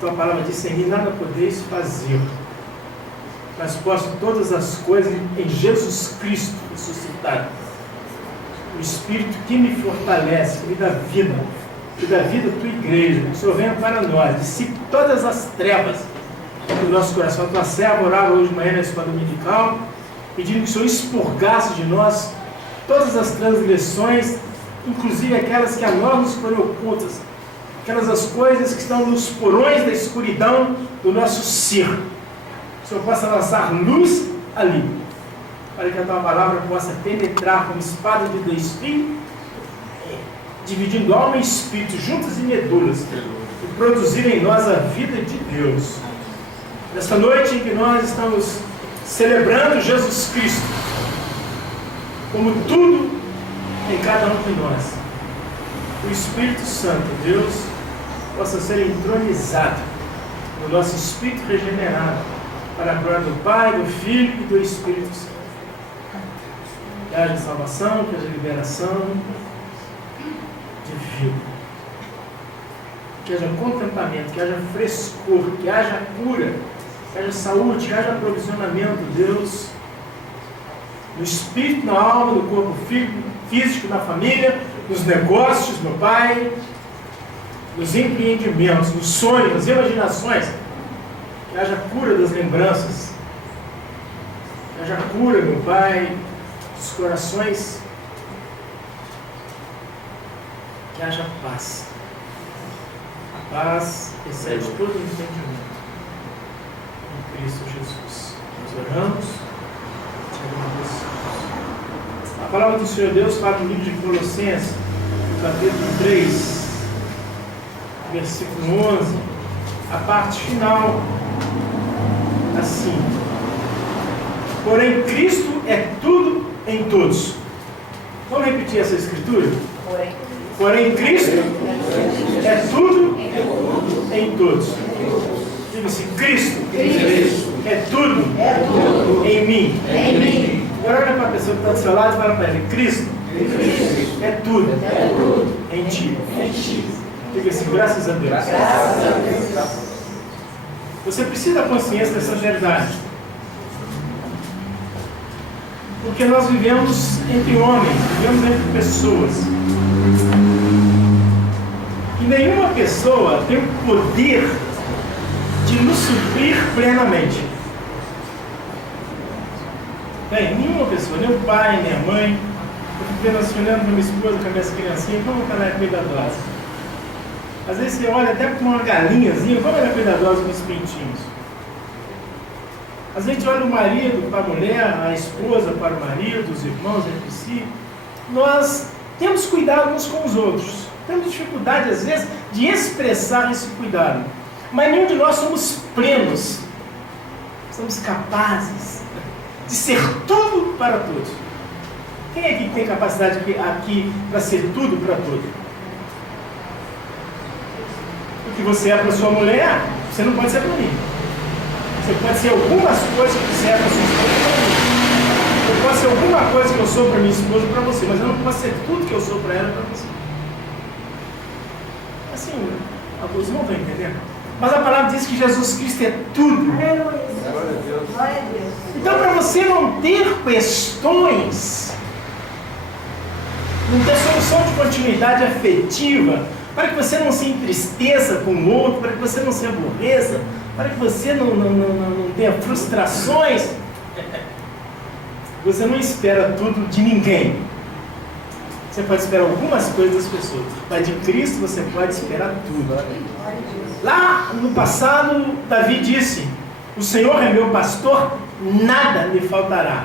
tua palavra diz: sem mim nada podeis fazer, mas posso todas as coisas em Jesus Cristo ressuscitado. O Espírito que me fortalece, que me dá vida à tua igreja. Que o Senhor venha para nós, dissipe todas as trevas do nosso coração. A tua serva orava hoje de manhã na escola dominical, pedindo que o Senhor expurgasse de nós todas as transgressões, inclusive aquelas que a nós nos foram ocultas, aquelas as coisas que estão nos porões da escuridão do nosso ser. Que o Senhor possa lançar luz ali, para que a tua palavra possa penetrar como espada de dois fios, dividindo alma e espírito, juntas e medulas, e produzir em nós a vida de Deus. Nesta noite em que nós estamos celebrando Jesus Cristo, como tudo em cada um de nós, o Espírito Santo, Deus, possa ser entronizado no nosso espírito regenerado, para a glória do Pai, do Filho e do Espírito Santo. Que haja salvação, que haja liberação de vida, que haja contentamento, que haja frescor, que haja cura, que haja saúde, que haja aprovisionamento, Deus, no espírito, na alma, no corpo físico, na família, nos negócios, meu Pai, nos empreendimentos, nos sonhos, nas imaginações. Que haja cura das lembranças, que haja cura, meu Pai, dos corações, que haja paz. A paz excede todo o entendimento. Em Cristo Jesus. Nós oramos, te agradecemos. A palavra do Senhor Deus fala no livro de Colossenses, no capítulo 3, versículo 11, a parte final, assim: porém Cristo é tudo em todos. Vamos repetir essa escritura? Porém Cristo é tudo em todos. Diga-se: Cristo é tudo em mim. Agora olha para a pessoa que está do seu lado e fala para ele: Cristo é tudo em ti. Diga-se: graças a Deus. Você precisa da consciência dessa verdade, porque nós vivemos entre homens, vivemos entre pessoas, e nenhuma pessoa tem o poder de nos suprir plenamente. Bem, nenhuma pessoa, nem o pai, nem a mãe. Eu fico vendo assim, olhando para minha esposa com as minhas criancinhas, como ela é cuidadosa. Às vezes você olha até para uma galinhazinha, como ela é cuidadosa com os pintinhos. Às vezes a gente olha o marido para a mulher, a esposa para o marido, os irmãos entre si. Nós temos cuidado uns com os outros. Temos dificuldade, às vezes, de expressar esse cuidado. Mas nenhum de nós somos plenos. Somos capazes de ser tudo para todos. Quem é que tem capacidade aqui para ser tudo para todos? O que você é para sua mulher, você não pode ser para mim. Você pode ser algumas coisas que você é para sua esposa e para mim. Eu posso ser alguma coisa que eu sou para minha esposa e para você, mas eu não posso ser tudo que eu sou para ela e para você. Assim, alguns não estão entendendo. Mas a palavra diz que Jesus Cristo é tudo. Então, para você não ter questões, não ter solução de continuidade afetiva, para que você não se entristeça com o outro, para que você não se aborreça, para que você não tenha frustrações, você não espera tudo de ninguém. Você pode esperar algumas coisas das pessoas, mas de Cristo você pode esperar tudo. Lá no passado, Davi disse: o Senhor é meu pastor, nada me faltará.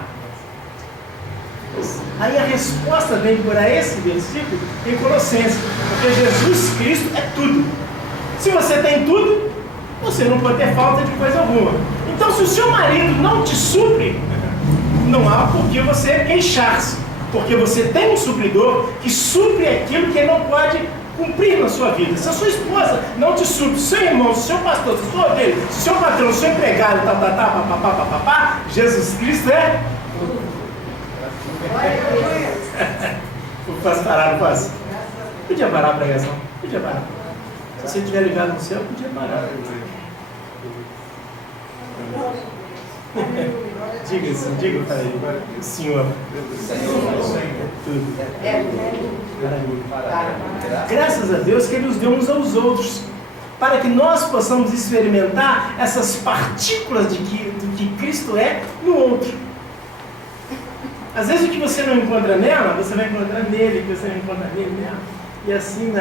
Aí a resposta vem por esse versículo em Colossenses, porque Jesus Cristo é tudo. Se você tem tudo, você não pode ter falta de coisa alguma. Então, se o seu marido não te supre, não há por que você queixar-se, porque você tem um supridor que supre aquilo que ele não pode cumprir na sua vida. Se a sua esposa não te supre, se o seu irmão, se o seu pastor, se o seu ovelha, se o seu patrão, se o seu empregado, papapá, Jesus Cristo é... Vou parar, não posso? Podia parar a pregação? Podia parar. Se você estiver ligado no céu, podia parar. Diga para ele, Senhor. Tudo. Graças a Deus que Ele nos deu uns aos outros, para que nós possamos experimentar essas partículas do que Cristo é no outro. Às vezes o que você não encontra nela, você vai encontrar nele, o que você não encontra nele nela. E assim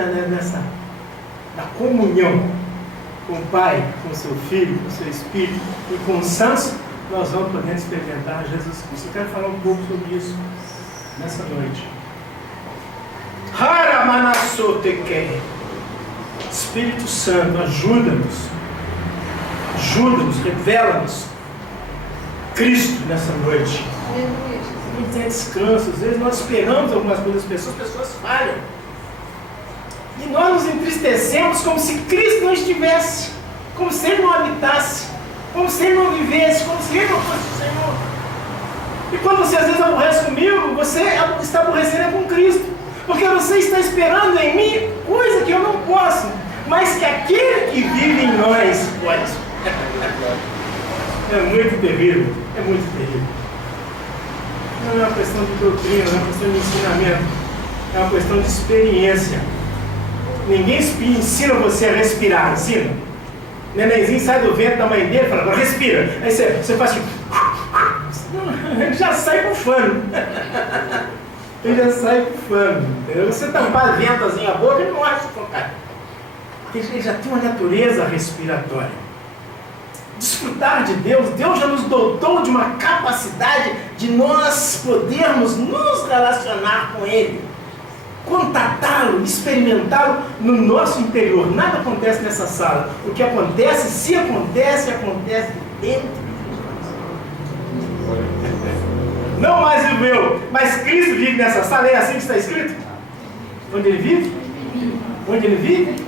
na comunhão com o Pai, com o seu Filho, com o seu Espírito e com os santos, nós vamos poder experimentar Jesus Cristo. Eu quero falar um pouco sobre isso nessa noite. Espírito Santo, ajuda-nos, revela-nos Cristo nessa noite. Não tem descanso. Às vezes nós esperamos algumas coisas das pessoas, as pessoas falham. E nós nos entristecemos como se Cristo não estivesse, como se Ele não habitasse, como se Ele não vivesse, como se Ele não fosse o Senhor. E quando você às vezes aborrece comigo, você está aborrecendo com Cristo, porque você está esperando em mim coisa que eu não posso, mas que aquele que vive em nós pode. É muito terrível, é muito terrível. Não é uma questão de doutrina, não é uma questão de ensinamento, é uma questão de experiência. Ninguém ensina você a respirar, ensina. O nenenzinho sai do ventre da mãe dele e fala, agora respira. Aí você faz assim, ele já sai bufando. Ele já sai bufando. Você tampar ventozinho a boca, ele não vai sufocar. Porque ele já tem uma natureza respiratória. Desfrutar de Deus, Deus já nos dotou de uma capacidade de nós podermos nos relacionar com Ele, contatá-lo, experimentá-lo no nosso interior. Nada acontece nessa sala. O que acontece, se acontece, acontece dentro de nós. Não mais vivo eu, mas Cristo vive nessa sala. É assim que está escrito? Onde Ele vive? Onde Ele vive?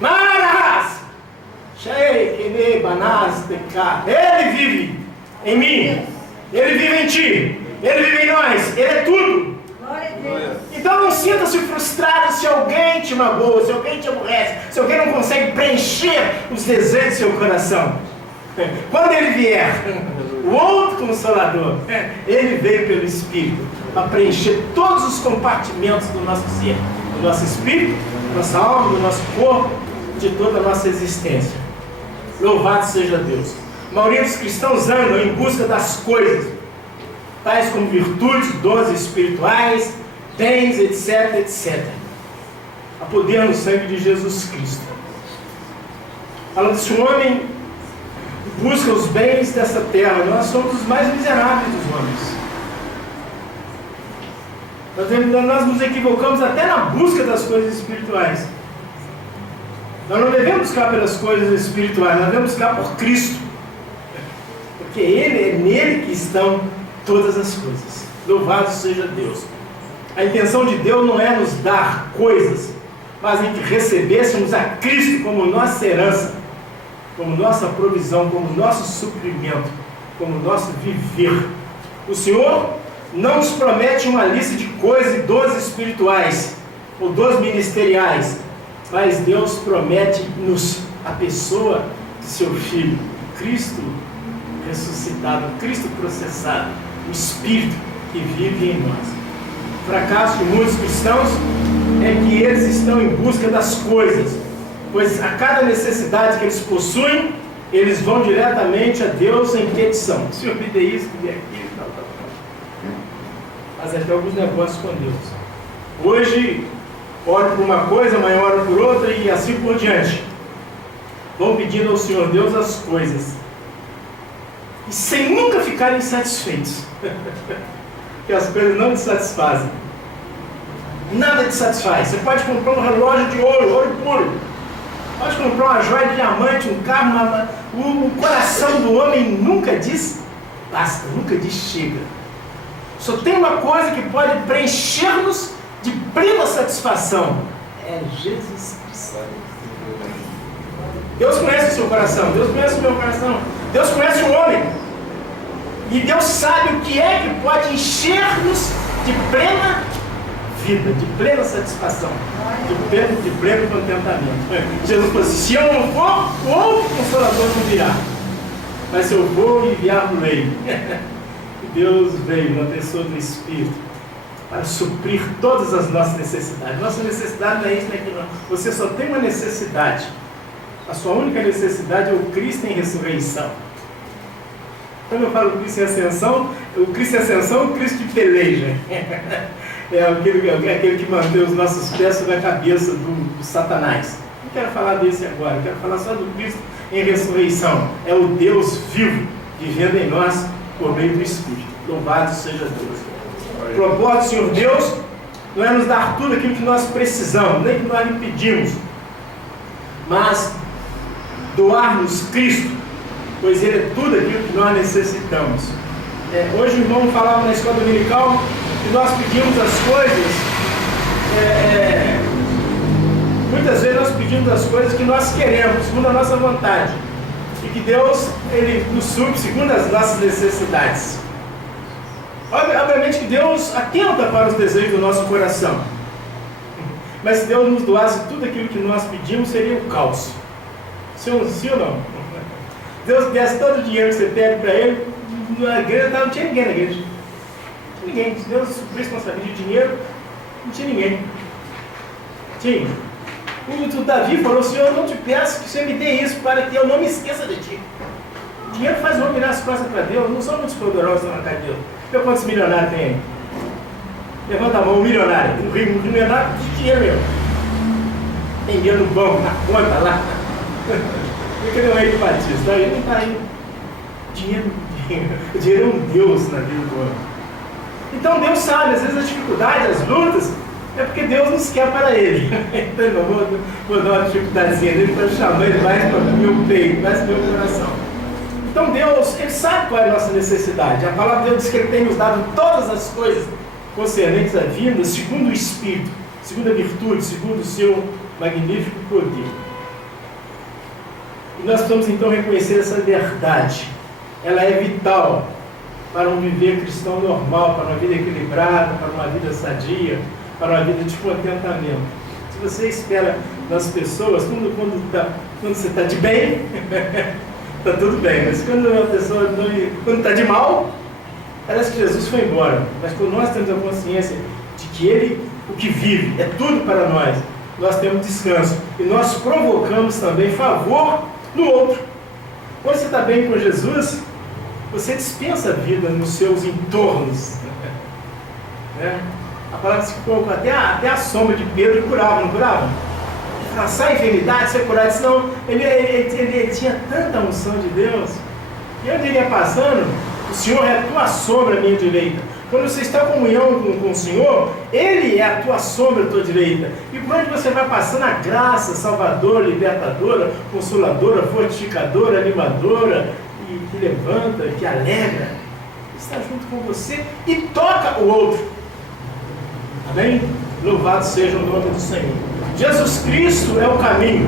Maras! Ele vive em mim, Ele vive em ti, Ele vive em nós, Ele é tudo. Então não sinta-se frustrado se alguém te magoa, se alguém te aborrece, se alguém não consegue preencher os desejos do seu coração. Quando Ele vier, o outro Consolador, Ele veio pelo Espírito para preencher todos os compartimentos do nosso ser, do nosso espírito, da nossa alma, do nosso corpo, de toda a nossa existência. Louvado seja Deus. A maioria dos cristãos andam em busca das coisas, tais como virtudes, dons espirituais, bens, etc, etc. Há poder no sangue de Jesus Cristo. Fala desse homem que busca os bens dessa terra. Nós somos os mais miseráveis dos homens. Nós nos equivocamos até na busca das coisas espirituais. Nós não devemos buscar pelas coisas espirituais, nós devemos buscar por Cristo. Porque Ele, é nele que estão todas as coisas. Louvado seja Deus. A intenção de Deus não é nos dar coisas, mas em que recebêssemos a Cristo como nossa herança, como nossa provisão, como nosso suprimento, como nosso viver. O Senhor não nos promete uma lista de coisas e dons espirituais ou dons ministeriais, mas Deus promete-nos a pessoa de seu Filho, Cristo ressuscitado, Cristo processado, o Espírito que vive em nós. O fracasso de muitos cristãos é que eles estão em busca das coisas, pois a cada necessidade que eles possuem, eles vão diretamente a Deus em petição. Se eu me dê isso, me dê aquilo, tal. Mas até alguns negócios com Deus. Hoje, oro por uma coisa, amanhã oro por outra e assim por diante. Vão pedindo ao Senhor Deus as coisas. E sem nunca ficarem satisfeitos. Porque as coisas não te satisfazem. Nada te satisfaz. Você pode comprar um relógio de ouro, ouro puro. Pode comprar uma joia de diamante, um carro, o coração do homem nunca diz basta, nunca diz chega. Só tem uma coisa que pode preencher-nos de plena satisfação. É Jesus Cristo. Deus conhece o seu coração. Deus conhece o meu coração. Deus conhece o homem. E Deus sabe o que é que pode encher-nos de plena vida, de plena satisfação, de pleno contentamento. Jesus falou assim: se eu não for, o outro Consolador não virá, mas eu vou enviar o Rei. E Deus veio na pessoa do Espírito para suprir todas as nossas necessidades. Nossa necessidade não é isso, não é aquilo, não. Você só tem uma necessidade. A sua única necessidade é o Cristo em ressurreição. Quando eu falo Cristo em ascensão, o Cristo em ascensão é o Cristo de peleja. É aquele que mantém os nossos pés sobre a cabeça do Satanás. Não quero falar desse agora, eu quero falar só do Cristo em ressurreição. É o Deus vivo vivendo em nós por meio do Espírito. Louvado seja Deus. O propósito do Senhor Deus não é nos dar tudo aquilo que nós precisamos, nem que nós lhe pedimos, mas doar-nos Cristo, pois Ele é tudo aquilo que nós necessitamos. Hoje o irmão falava na escola dominical que nós pedimos as coisas, muitas vezes nós pedimos as coisas que nós queremos, segundo a nossa vontade, e que Deus, Ele nos supre segundo as nossas necessidades. Obviamente que Deus atenta para os desejos do nosso coração, mas se Deus nos doasse tudo aquilo que nós pedimos, seria o caos. Sim ou não? Deus desse todo o dinheiro que você pede para Ele, na igreja não tinha ninguém na igreja. Não tinha ninguém. Se Deus suprisse nossa vida de dinheiro, não tinha ninguém. Tinha. O Davi falou: Senhor, eu não te peço que o Senhor me dê isso para que eu não me esqueça de Ti. O dinheiro faz o homem virar as costas para Deus. Não são muitos poderosos na casa de Deus. Vê quantos milionários tem aí? Levanta a mão, um milionário. Um milionário de dinheiro mesmo. Tem dinheiro no banco, na conta lá. Fica no meio do Batista. Ele não está aí. O dinheiro é um Deus na vida do homem. Então Deus sabe, às vezes as dificuldades, as lutas, é porque Deus nos quer para Ele. Então eu vou dar uma dificuldadezinha dele para chamar Ele mais para o meu peito, mais para o meu coração. Então Deus, Ele sabe qual é a nossa necessidade. A palavra de Deus diz que Ele tem nos dado todas as coisas concernentes à vida, segundo o Espírito, segundo a virtude, segundo o seu magnífico poder. E nós precisamos então reconhecer essa verdade. Ela é vital para um viver cristão normal, para uma vida equilibrada, para uma vida sadia, para uma vida de contentamento. Se você espera das pessoas, quando você está de bem, está tudo bem, mas quando a pessoa está de mal, parece que Jesus foi embora. Mas quando nós temos a consciência de que Ele, o que vive, é tudo para nós temos descanso. E nós provocamos também favor no outro. Quando você está bem com Jesus, você dispensa a vida nos seus entornos. A palavra se colocou até a sombra de Pedro curava, não curava? Sai enfermidade, ser curado, senão ele tinha tanta unção de Deus. E onde ele ia passando, o Senhor é a tua sombra à minha direita. Quando você está em comunhão com o Senhor, Ele é a tua sombra à tua direita. E por onde você vai passando, a graça salvadora, libertadora, consoladora, fortificadora, animadora, e que levanta, que alegra, está junto com você e toca o outro. Amém? Louvado seja o nome do Senhor. Jesus Cristo é o caminho.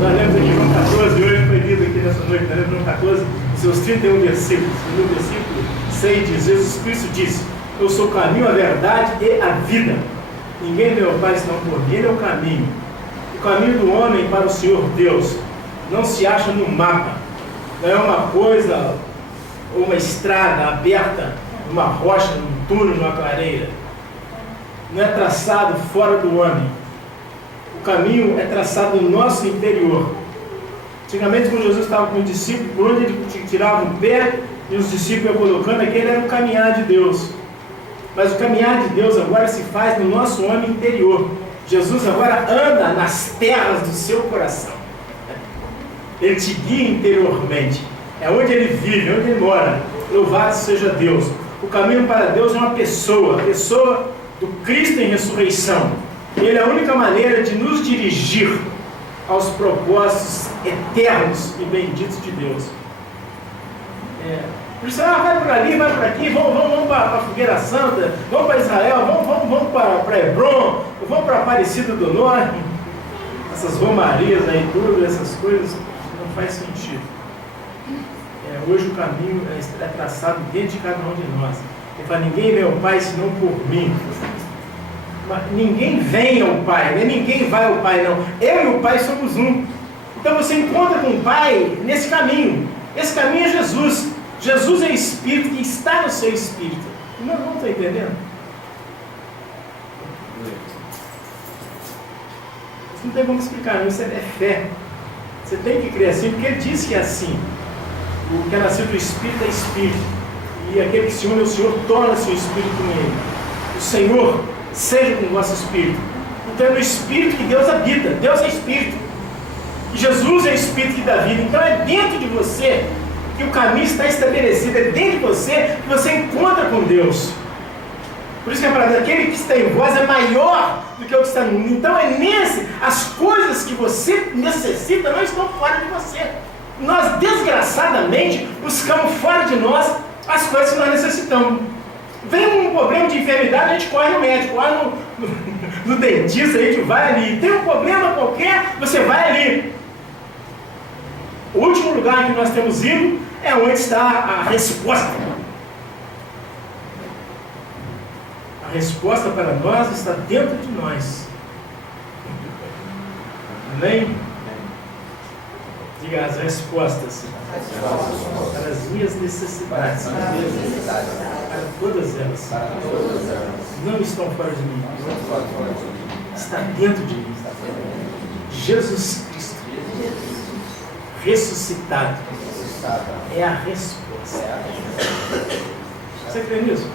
Nós lemos aqui João 14, hoje foi lido aqui nessa noite, nós lemos João 14, seus 31 versículos. No versículo 6 diz: Jesus Cristo disse: eu sou o caminho, a verdade e a vida. Ninguém vê ao Pai senão por mim. Ele é o caminho. O caminho do homem para o Senhor Deus não se acha no mapa. Não é uma coisa, ou uma estrada aberta, numa rocha, num túnel, numa clareira. Não é traçado fora do homem. O caminho é traçado no nosso interior. Antigamente, quando Jesus estava com os discípulos, por onde ele tirava o pé e os discípulos iam colocando, aquele era o caminhar de Deus. Mas o caminhar de Deus agora se faz no nosso homem interior. Jesus agora anda nas terras do seu coração. Ele te guia interiormente. É onde ele vive, onde ele mora. Louvado seja Deus. O caminho para Deus é uma pessoa, a pessoa do Cristo em ressurreição. Ele é a única maneira de nos dirigir aos propósitos eternos e benditos de Deus. Por isso, vai por ali, vai por aqui, vamos para a Fogueira Santa, vamos para Israel, vamos para Hebron, vamos para Aparecida do Norte. Essas romarias aí, tudo, essas coisas, não faz sentido. Hoje o caminho é traçado dentro de cada um de nós. Ele fala, ninguém vê ao Pai senão por mim. Mas ninguém vem ao Pai, nem ninguém vai ao Pai, não. Eu e o Pai somos um. Então você encontra com o Pai nesse caminho. Esse caminho é Jesus. Jesus é o Espírito que está no seu Espírito. Não está entendendo? Isso não tem como explicar, não. Isso é fé. Você tem que crer assim, porque ele diz que é assim. O que é nascido do Espírito é Espírito. E aquele que se une ao Senhor torna-se o Espírito com ele. O Senhor seja com o vosso Espírito. Então é no Espírito que Deus habita. Deus é Espírito. E Jesus é o Espírito que dá vida. Então é dentro de você que o caminho está estabelecido. É dentro de você que você encontra com Deus. Por isso que a palavra, aquele que está em vós é maior do que o que está no mundo. Então é nesse, as coisas que você necessita não estão fora de você. Nós desgraçadamente buscamos fora de nós as coisas que nós necessitamos. Vem um problema de enfermidade, a gente corre no médico, corre no dentista, a gente vai ali. Tem um problema qualquer, você vai ali. O último lugar que nós temos ido é onde está a resposta. A resposta para nós está dentro de nós. Amém? Diga as respostas para as minhas necessidades. Para todas elas. Não estão fora de mim. Está dentro de mim. Jesus Cristo ressuscitado é a resposta. Você crê nisso?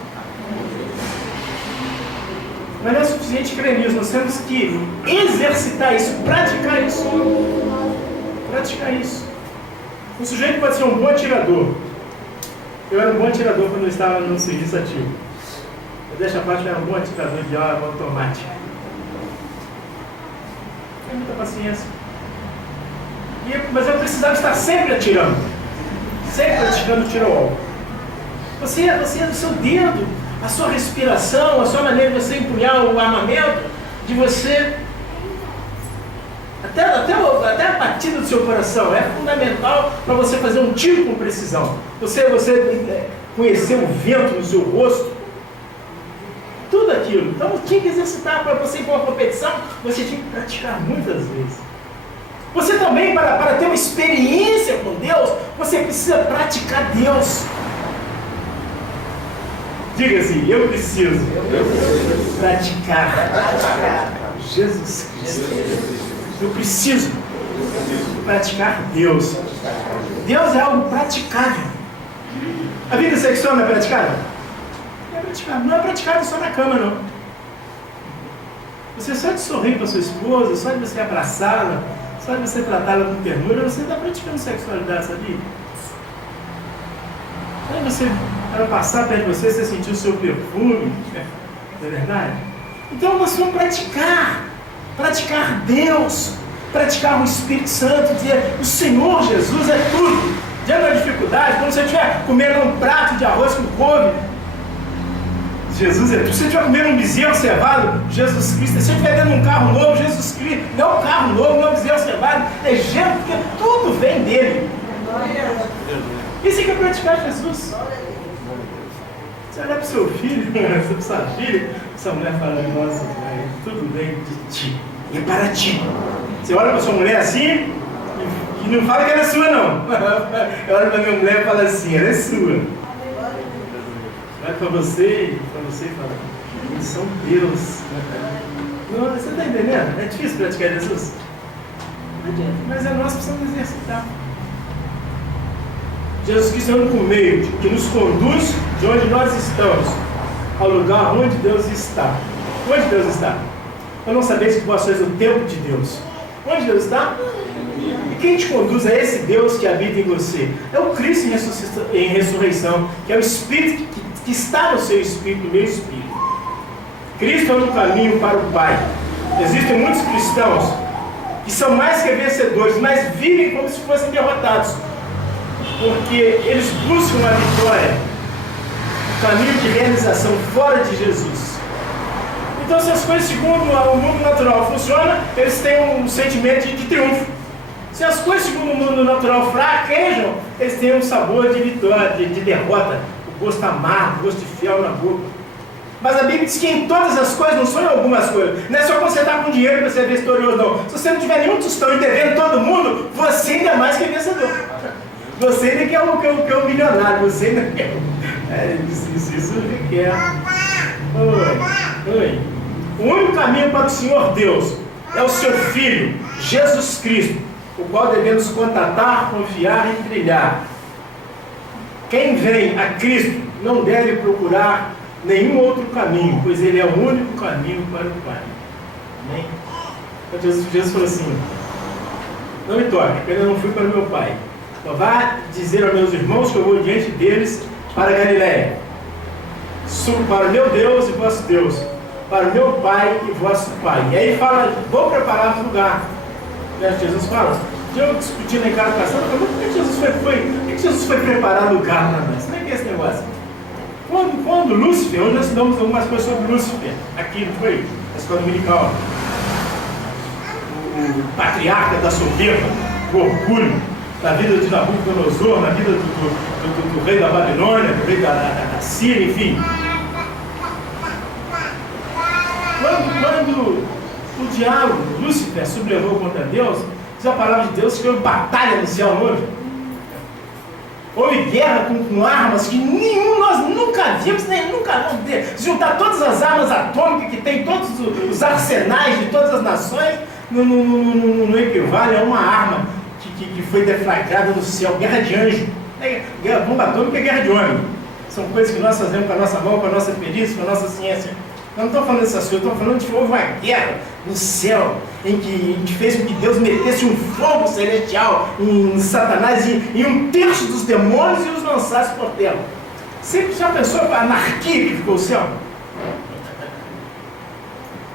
Mas não é suficiente crer nisso, nós temos que exercitar isso, praticar isso. Praticar isso. Um sujeito pode ser um bom atirador. Eu era um bom atirador quando eu estava no serviço ativo. Eu deixo a parte, eu era um bom atirador de arma automática. Tem muita paciência. Mas eu precisava estar sempre atirando. Sempre praticando tiro ao alvo. Você é do seu dedo, a sua respiração, a sua maneira de você empunhar o armamento, de você... Até a batida do seu coração é fundamental para você fazer um tiro com precisão. Você conhecer o vento no seu rosto. Tudo aquilo. Então tinha que exercitar. Para você ir para uma competição, você tinha que praticar muitas vezes. Você também, para ter uma experiência com Deus, você precisa praticar Deus. Diga assim, eu preciso praticar Jesus Cristo. Eu preciso praticar Deus. Deus é algo praticável. A vida sexual não é praticável? Não é praticável. Não é praticável só na cama, não. Você só de sorrir para sua esposa, só de você abraçá-la, só de você tratá-la com ternura, você está praticando sexualidade, sabia? Só de você, para passar perto de você sentir o seu perfume, não é verdade? Então nós vamos praticar Deus, praticar o Espírito Santo, dizer, o Senhor Jesus é tudo. Diante da dificuldade, quando você estiver comendo um prato de arroz com couve, Jesus é tudo. Se você estiver comendo um bezerro cevado, Jesus Cristo. Se você estiver dentro de um carro novo, Jesus Cristo. Não é um carro novo, não é um bezerro cevado, é Jesus, porque tudo vem dele. Isso é que é praticar Jesus. Você olha para o seu filho, para sua filha, sua mulher fala, nossa, pai, tudo vem de ti, e é para ti. Você olha para sua mulher assim, e não fala que ela é sua, não. Eu olho para minha mulher e falo assim, ela é sua. Vai para você e fala, eles são Deus. Não, você está entendendo? É difícil praticar Jesus? Mas nós precisamos exercitar. Jesus Cristo é o único meio que nos conduz de onde nós estamos ao lugar onde Deus está. Onde Deus está? Eu não sabeis que vós sois o templo de Deus. Onde Deus está? E quem te conduz a esse Deus que habita em você? É o Cristo em ressurreição, que é o Espírito que está no seu Espírito, no meu Espírito. Cristo é o caminho para o Pai. Existem muitos cristãos que são mais que vencedores, mas vivem como se fossem derrotados. Porque eles buscam a vitória, o caminho de realização fora de Jesus. Então, se as coisas segundo o mundo natural funcionam, eles têm um sentimento de triunfo. Se as coisas no mundo natural fraquejam, eles têm um sabor de vitória, de derrota, o gosto amargo, o gosto de fel na boca. Mas a Bíblia diz que em todas as coisas, não são em algumas coisas. Não é só quando você está com dinheiro que você é vitorioso, não. Se você não tiver nenhum tostão e devendo todo mundo, você ainda é mais que vencedor. Você ainda que é o milionário, você ainda que é. Isso requer. Oi. O único caminho para o Senhor Deus é o seu Filho, Jesus Cristo, o qual devemos contatar, confiar e trilhar. Quem vem a Cristo não deve procurar nenhum outro caminho, pois Ele é o único caminho para o Pai. Amém? Então Jesus falou assim: não me toque, porque eu não fui para o meu Pai. Então vá dizer aos meus irmãos que eu vou diante deles para a Galiléia. Subo para o meu Deus e vosso Deus, para o meu Pai e vosso Pai. E aí fala: vou preparar o lugar. Jesus fala, eu discutindo em casa passando, por que Jesus foi preparar lugar para nós? Como é que é esse negócio? Quando Lúcifer, hoje nós estudamos algumas coisas sobre Lúcifer, aqui não foi? Na escola dominical. O patriarca da soberba, o orgulho, na vida de Nabucodonosor, na vida do rei da Babilônia, do rei da Síria, enfim. Quando o diabo, Lúcifer, sublevou contra Deus, diz a palavra de Deus que houve batalha no céu hoje. Houve guerra com armas que nós nunca vimos, nem nunca vamos ver. Se juntar todas as armas atômicas que tem, todos os arsenais de todas as nações, não equivale a uma arma que foi deflagrada no céu. Guerra de anjo. Bomba atômica é guerra de homem. São coisas que nós fazemos com a nossa mão, com a nossa perícia, com a nossa ciência. Eu não estou falando dessas coisas, estou falando de que houve uma guerra no céu, em que a gente fez com que Deus metesse um fogo celestial em Satanás e em um terço dos demônios e os lançasse por terra. Você já pensou a anarquia que ficou o céu?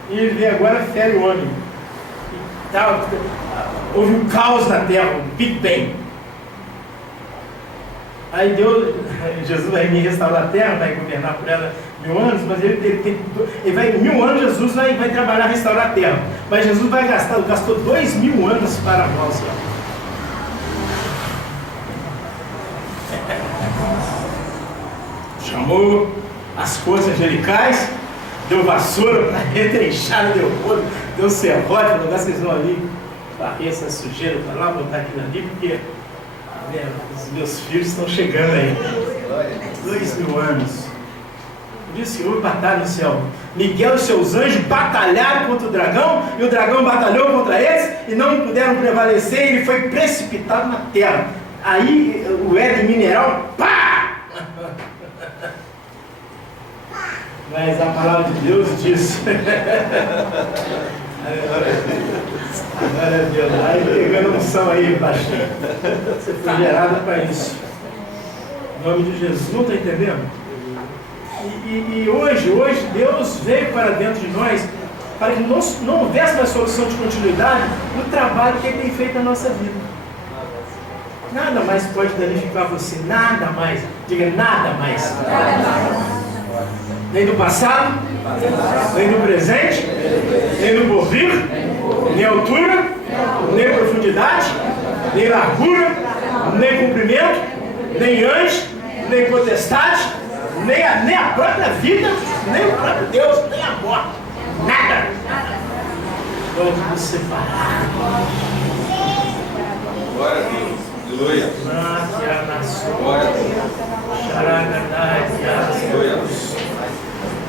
E ele vem agora e fere o homem. Houve um caos na terra, um Big Bang. Aí Jesus vai me restaurar a terra, vai governar por ela 1000 anos, mas ele vai, 1000 anos Jesus vai trabalhar, restaurar a terra. Mas Jesus gastou 2000 anos para arrumar o céu. Chamou as forças angelicais, deu vassoura para retrinchar, deu rodo, deu serrote, para lugar vocês vão ali, varrer essa sujeira para lá, botar aquilo ali, porque os meus filhos estão chegando aí. 2000 anos. Por isso que houve batalha no céu. Miguel e seus anjos batalharam contra o dragão, e o dragão batalhou contra eles, e não puderam prevalecer, e ele foi precipitado na terra. Aí o Éden mineral, pá! Mas a palavra de Deus diz. Glória a Deus. Aí pegando unção aí, baixinho. Você foi gerada para isso. Em nome de Jesus. Não está entendendo? E hoje Deus veio para dentro de nós para que não houvesse mais solução de continuidade no trabalho que Ele tem feito na nossa vida. Nada mais pode danificar você. Nada mais. Diga, nada mais. Nem do passado, nem do presente, nem do porvir, nem altura, nem profundidade, nem largura, nem comprimento, nem anjo, nem potestade, nem a própria vida, nem o próprio Deus, nem a morte. Nada pode nos separar. Glória a Deus. Aleluia. Glória a Deus.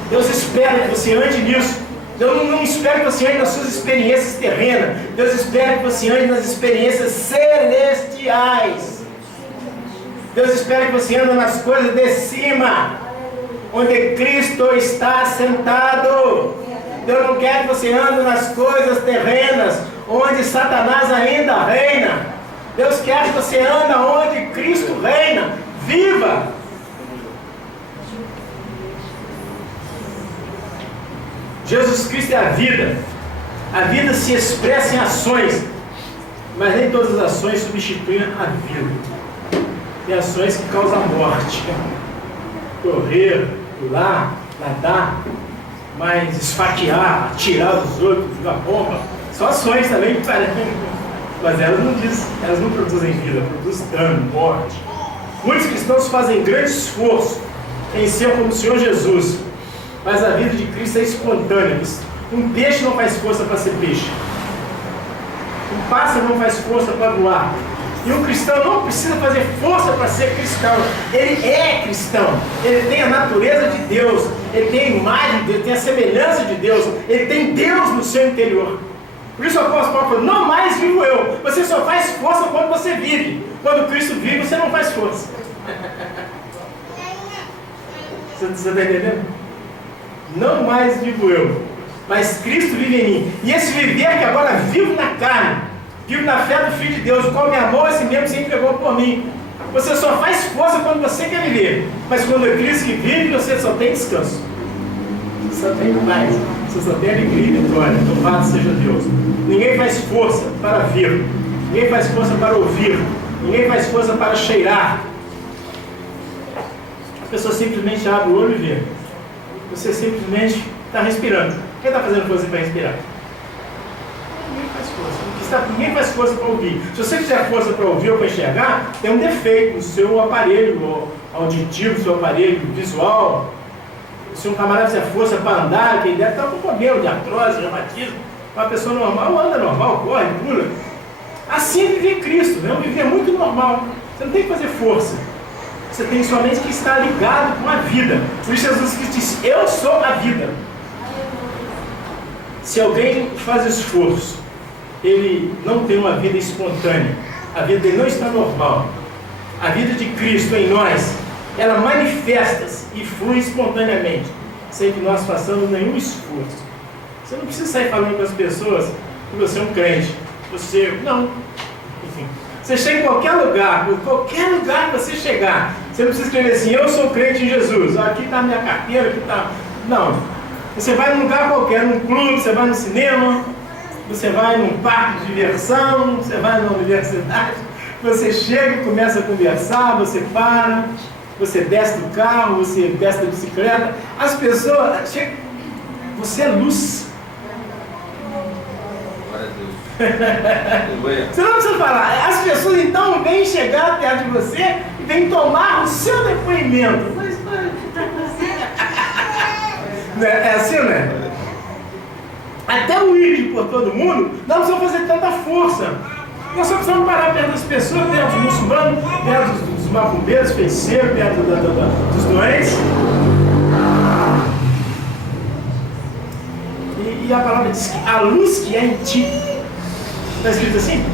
Deus espera que você ande nisso. Deus não espera que você ande nas suas experiências terrenas. Deus espera que você ande nas experiências celestiais. Deus espera que você ande nas coisas de cima, onde Cristo está sentado. Deus não quer que você ande nas coisas terrenas, onde Satanás ainda reina. Deus quer que você ande onde Cristo reina. Viva! Jesus Cristo é a vida. A vida se expressa em ações, mas nem todas as ações substituem a vida. Tem ações que causam morte. Correr, pular, nadar, mas esfaquear, atirar os outros, jogar bomba. São ações também que parecem. Mas elas não produzem vida, produzem dano, morte. Muitos cristãos fazem grande esforço em ser como o Senhor Jesus, mas a vida de Cristo é espontânea. Um peixe não faz força para ser peixe. Um pássaro não faz força para voar. E um cristão não precisa fazer força para ser cristão. Ele é cristão. Ele tem a natureza de Deus. Ele tem a imagem de Deus, tem a semelhança de Deus. Ele tem Deus no seu interior. Por isso o apóstolo Paulo falou, não mais vivo eu. Você só faz força quando você vive. Quando Cristo vive, você não faz força. Você está entendendo? Não mais vivo eu, mas Cristo vive em mim. E esse viver que agora vivo na carne, vivo na fé do Filho de Deus, o qual me amou, esse mesmo se entregou por mim. Você só faz força quando você quer viver. Mas quando é Cristo que vive, você só tem descanso. Você só tem paz. Você só tem alegria e vitória. Louvado seja Deus. Ninguém faz força para ver. Ninguém faz força para ouvir. Ninguém faz força para cheirar. A pessoa simplesmente abre o olho e vê. Você simplesmente está respirando. Quem está fazendo força para respirar? Ninguém faz força. Ninguém faz força para ouvir. Se você fizer força para ouvir ou para enxergar, tem um defeito no seu aparelho auditivo, no seu aparelho visual. Se um camarada fizer força para andar, quem deve estar com problema de artrose, reumatismo. Uma pessoa normal anda normal, corre, pula. Assim é viver Cristo, né? Um viver muito normal. Você não tem que fazer força. Você tem somente que estar ligado com a vida. Por isso Jesus Cristo disse, eu sou a vida. Se alguém faz esforço, ele não tem uma vida espontânea. A vida dele não está normal. A vida de Cristo em nós, ela manifesta-se e flui espontaneamente, sem que nós façamos nenhum esforço. Você não precisa sair falando com as pessoas que você é um crente. Não. Enfim, você chega em qualquer lugar que você chegar, você não precisa escrever assim, eu sou crente em Jesus, aqui está a minha carteira, aqui está... Não. Você vai num lugar qualquer, num clube, você vai no cinema, você vai num parque de diversão, você vai numa universidade, você chega e começa a conversar, você para, você desce do carro, você desce da bicicleta, as pessoas chegam, você é luz. Você não precisa falar, as pessoas então vêm chegar perto de você e vêm tomar o seu depoimento. Mas é assim, né? Até o ir por todo mundo, não precisa fazer tanta força. Nós só precisamos parar perto das pessoas, perto dos muçulmanos, perto dos macumbeiros, feiticeiros, perto dos doentes. E a palavra diz que a luz que é em ti, está escrito assim,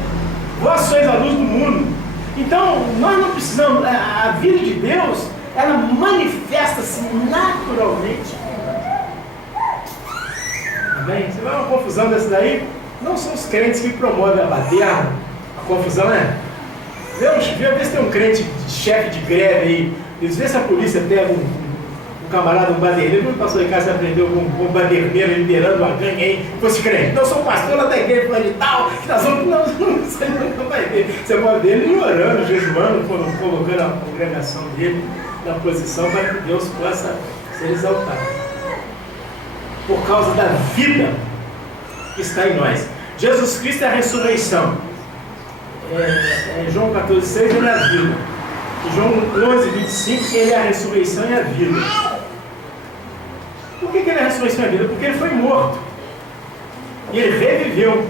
vós sois a luz do mundo. Então, nós não precisamos, a vida de Deus, ela manifesta-se naturalmente. Amém? Você vai uma confusão dessa daí, não são os crentes que promovem a baderna, a confusão é. Vê se tem um crente chefe de greve aí, vê se a polícia pega um camarada, um baderneiro, quando passou em casa, você aprendeu com um baderneiro liderando uma gangue aí, fosse crente. Então, eu sou pastor lá da igreja, fulano de tal, que nós vamos. Não, você nunca vai ver. Você pode ver ele orando, jejuando, colocando a congregação dele na posição para que Deus possa ser exaltado. Por causa da vida que está em nós. Jesus Cristo é a ressurreição. João 14,6 ele é a vida. João 11,25 ele é a ressurreição e a vida. Por que ele é a ressurreição e a vida? Porque ele foi morto. E ele reviveu.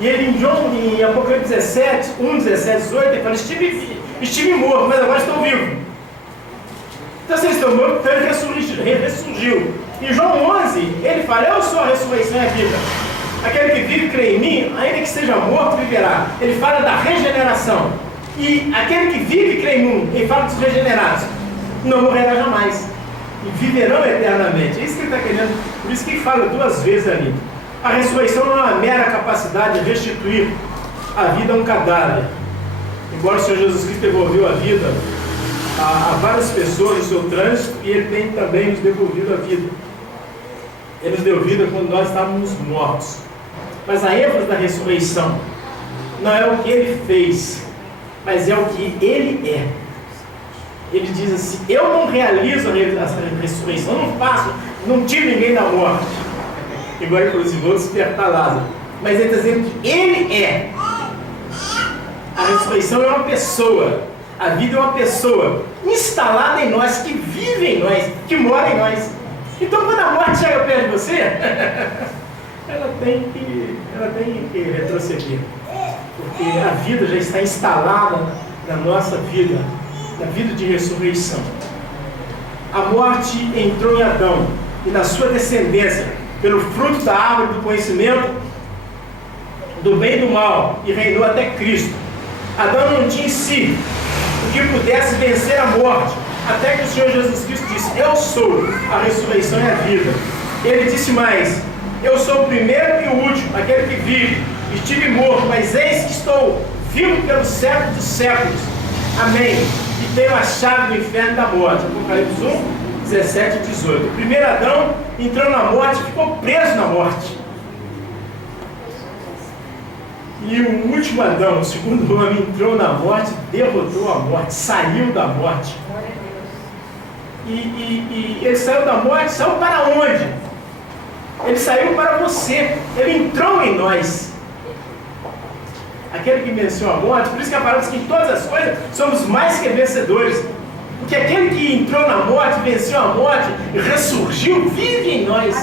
E ele em Apocalipse 17, 1, 17, 18, ele fala, estive morto, mas agora estou vivo. Então vocês estão mortos, então ele ressurgiu. Em João 11, ele fala, eu sou a ressurreição e a vida. Aquele que vive e crê em mim, ainda que seja morto, viverá. Ele fala da regeneração. E aquele que vive e crê em mim, ele fala dos regenerados, não morrerá jamais. E viverão eternamente. É isso que ele está querendo. Por isso que ele fala duas vezes ali. A ressurreição não é uma mera capacidade de restituir a vida a um cadáver. Embora o Senhor Jesus Cristo devolveu a vida a várias pessoas no seu trânsito, e ele tem também nos devolvido a vida. Ele nos deu vida quando nós estávamos mortos. Mas a ênfase da ressurreição não é o que ele fez, mas é o que ele é. Ele diz assim, eu não realizo a ressurreição, não faço, não tiro ninguém da morte. Igual ele falou assim, vou despertar Lázaro. Mas ele está dizendo que ele é. A ressurreição é uma pessoa. A vida é uma pessoa instalada em nós, que vive em nós, que mora em nós. Então, quando a morte chega perto de você, ela tem que retroceder. Porque a vida já está instalada na nossa vida, na vida de ressurreição. A morte entrou em Adão e na sua descendência, pelo fruto da árvore do conhecimento do bem e do mal, e reinou até Cristo. Adão não tinha em si o que pudesse vencer a morte, até que o Senhor Jesus Cristo disse: eu sou a ressurreição e a vida. Ele disse mais: eu sou o primeiro e o último, aquele que vive. Estive morto, mas eis que estou vivo pelos séculos dos séculos. Amém. E tenho a chave do inferno e da morte. Apocalipse 1, 17 e 18. O primeiro Adão entrou na morte e ficou preso na morte. E o último Adão, o segundo homem, entrou na morte, derrotou a morte, saiu da morte. E ele saiu da morte, saiu para onde? Ele saiu para você, ele entrou em nós. Aquele que venceu a morte, por isso que a palavra diz que em todas as coisas somos mais que vencedores. Porque aquele que entrou na morte, venceu a morte, ressurgiu, vive em nós.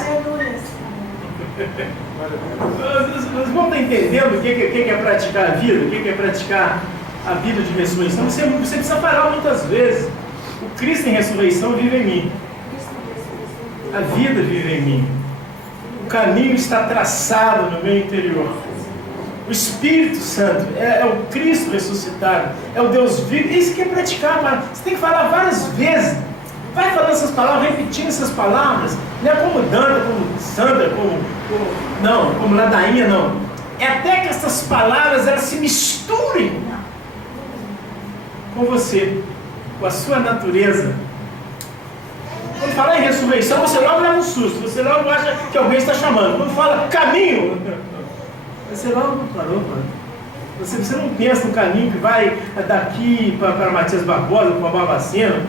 Vocês vão estar entendendo o que é praticar a vida, o que é praticar a vida de ressurreição. Você precisa falar muitas vezes: o Cristo em ressurreição vive em mim, a vida vive em mim, o caminho está traçado no meu interior. O Espírito Santo é o Cristo ressuscitado, é o Deus vivo. Isso que é praticar. Você tem que falar várias vezes. Vai falando essas palavras, repetindo essas palavras. Não é como Danta, como Sandra, como Ladainha, não. É até que essas palavras elas se misturem com você, com a sua natureza. Quando fala em ressurreição, você logo leva um susto. Você logo acha que alguém está chamando. Quando fala caminho, você logo parou, mano. Você não pensa no caminho que vai daqui para Matias Barbosa, para Barbacena,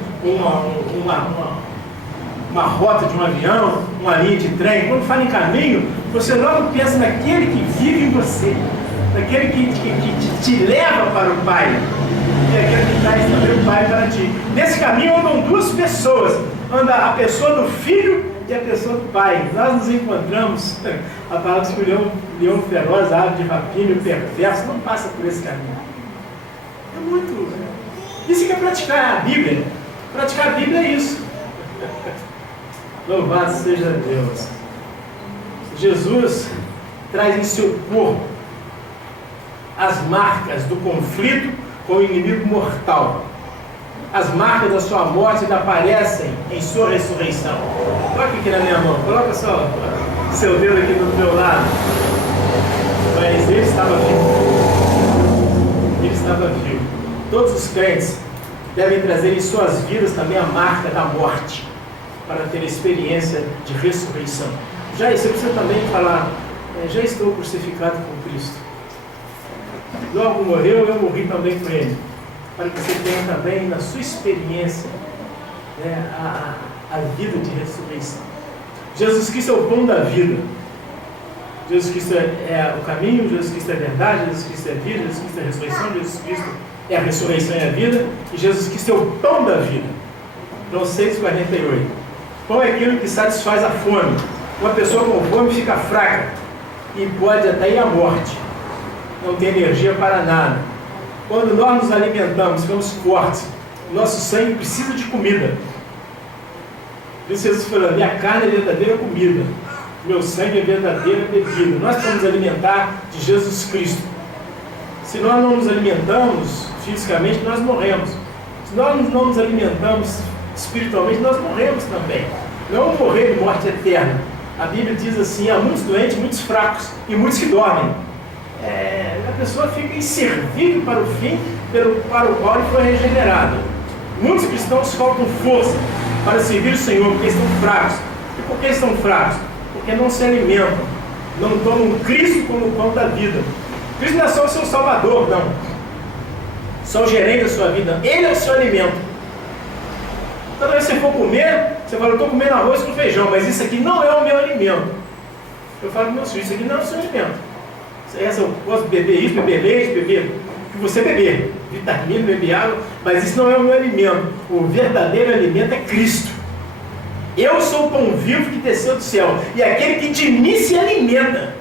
uma rota de um avião, uma linha de trem. Quando fala em caminho, você logo pensa naquele que vive em você, naquele que te leva para o Pai, e aquele que traz também o Pai para ti. Nesse caminho andam duas pessoas: anda a pessoa do Filho e a pessoa do Pai. Nós nos encontramos, a palavra diz que o leão feroz, a ave de rapina, o perverso, não passa por esse caminho. É muito. Isso que é praticar a Bíblia. Praticar a Bíblia é isso. Louvado seja Deus. Jesus traz em seu corpo as marcas do conflito com o inimigo mortal. As marcas da sua morte ainda aparecem em sua ressurreição. Coloca aqui na minha mão, coloca só seu dedo aqui do meu lado. Mas ele estava vivo. Ele estava vivo. Todos os crentes devem trazer em suas vidas também a marca da morte, para ter a experiência de ressurreição. Já você precisa também falar: já estou crucificado com Cristo. Logo morreu, eu morri também com Ele. Para que você tenha também na sua experiência, né, a vida de ressurreição. Jesus Cristo é o pão da vida. Jesus Cristo é o caminho, Jesus Cristo é a verdade, Jesus Cristo é a vida, Jesus Cristo é a ressurreição, Jesus Cristo é a ressurreição e a vida, e Jesus Cristo é o pão da vida. João 6,48. Pão é aquilo que satisfaz a fome. Uma pessoa com fome fica fraca e pode até ir à morte. Não tem energia para nada. Quando nós nos alimentamos, ficamos fortes, o nosso sangue precisa de comida. Por isso Jesus falou: minha carne é verdadeira comida, meu sangue é verdadeira bebida. Nós precisamos alimentar de Jesus Cristo. Se nós não nos alimentamos fisicamente, nós morremos. Se nós não nos alimentamos espiritualmente, nós morremos também. Não morrer de morte eterna. A Bíblia diz assim: há muitos doentes, muitos fracos e muitos que dormem. A pessoa fica inservível para o fim para o qual ele foi regenerado. Muitos cristãos faltam força para servir o Senhor porque estão fracos. E por que estão fracos? Porque não se alimentam, não tomam Cristo como o pão da vida. Cristo não é só o seu Salvador, não. Só o gerente da sua vida. Ele é o seu alimento. Toda vez que você for comer, você fala: eu estou comendo arroz com feijão, mas isso aqui não é o meu alimento. Eu falo para meus filhos: isso aqui não é o seu alimento. Eu posso beber isso, beber leite, beber que você beber. Vitamina, beber água, mas isso não é o meu alimento. O verdadeiro alimento é Cristo. Eu sou o pão vivo que desceu do céu. E aquele que de mim se alimenta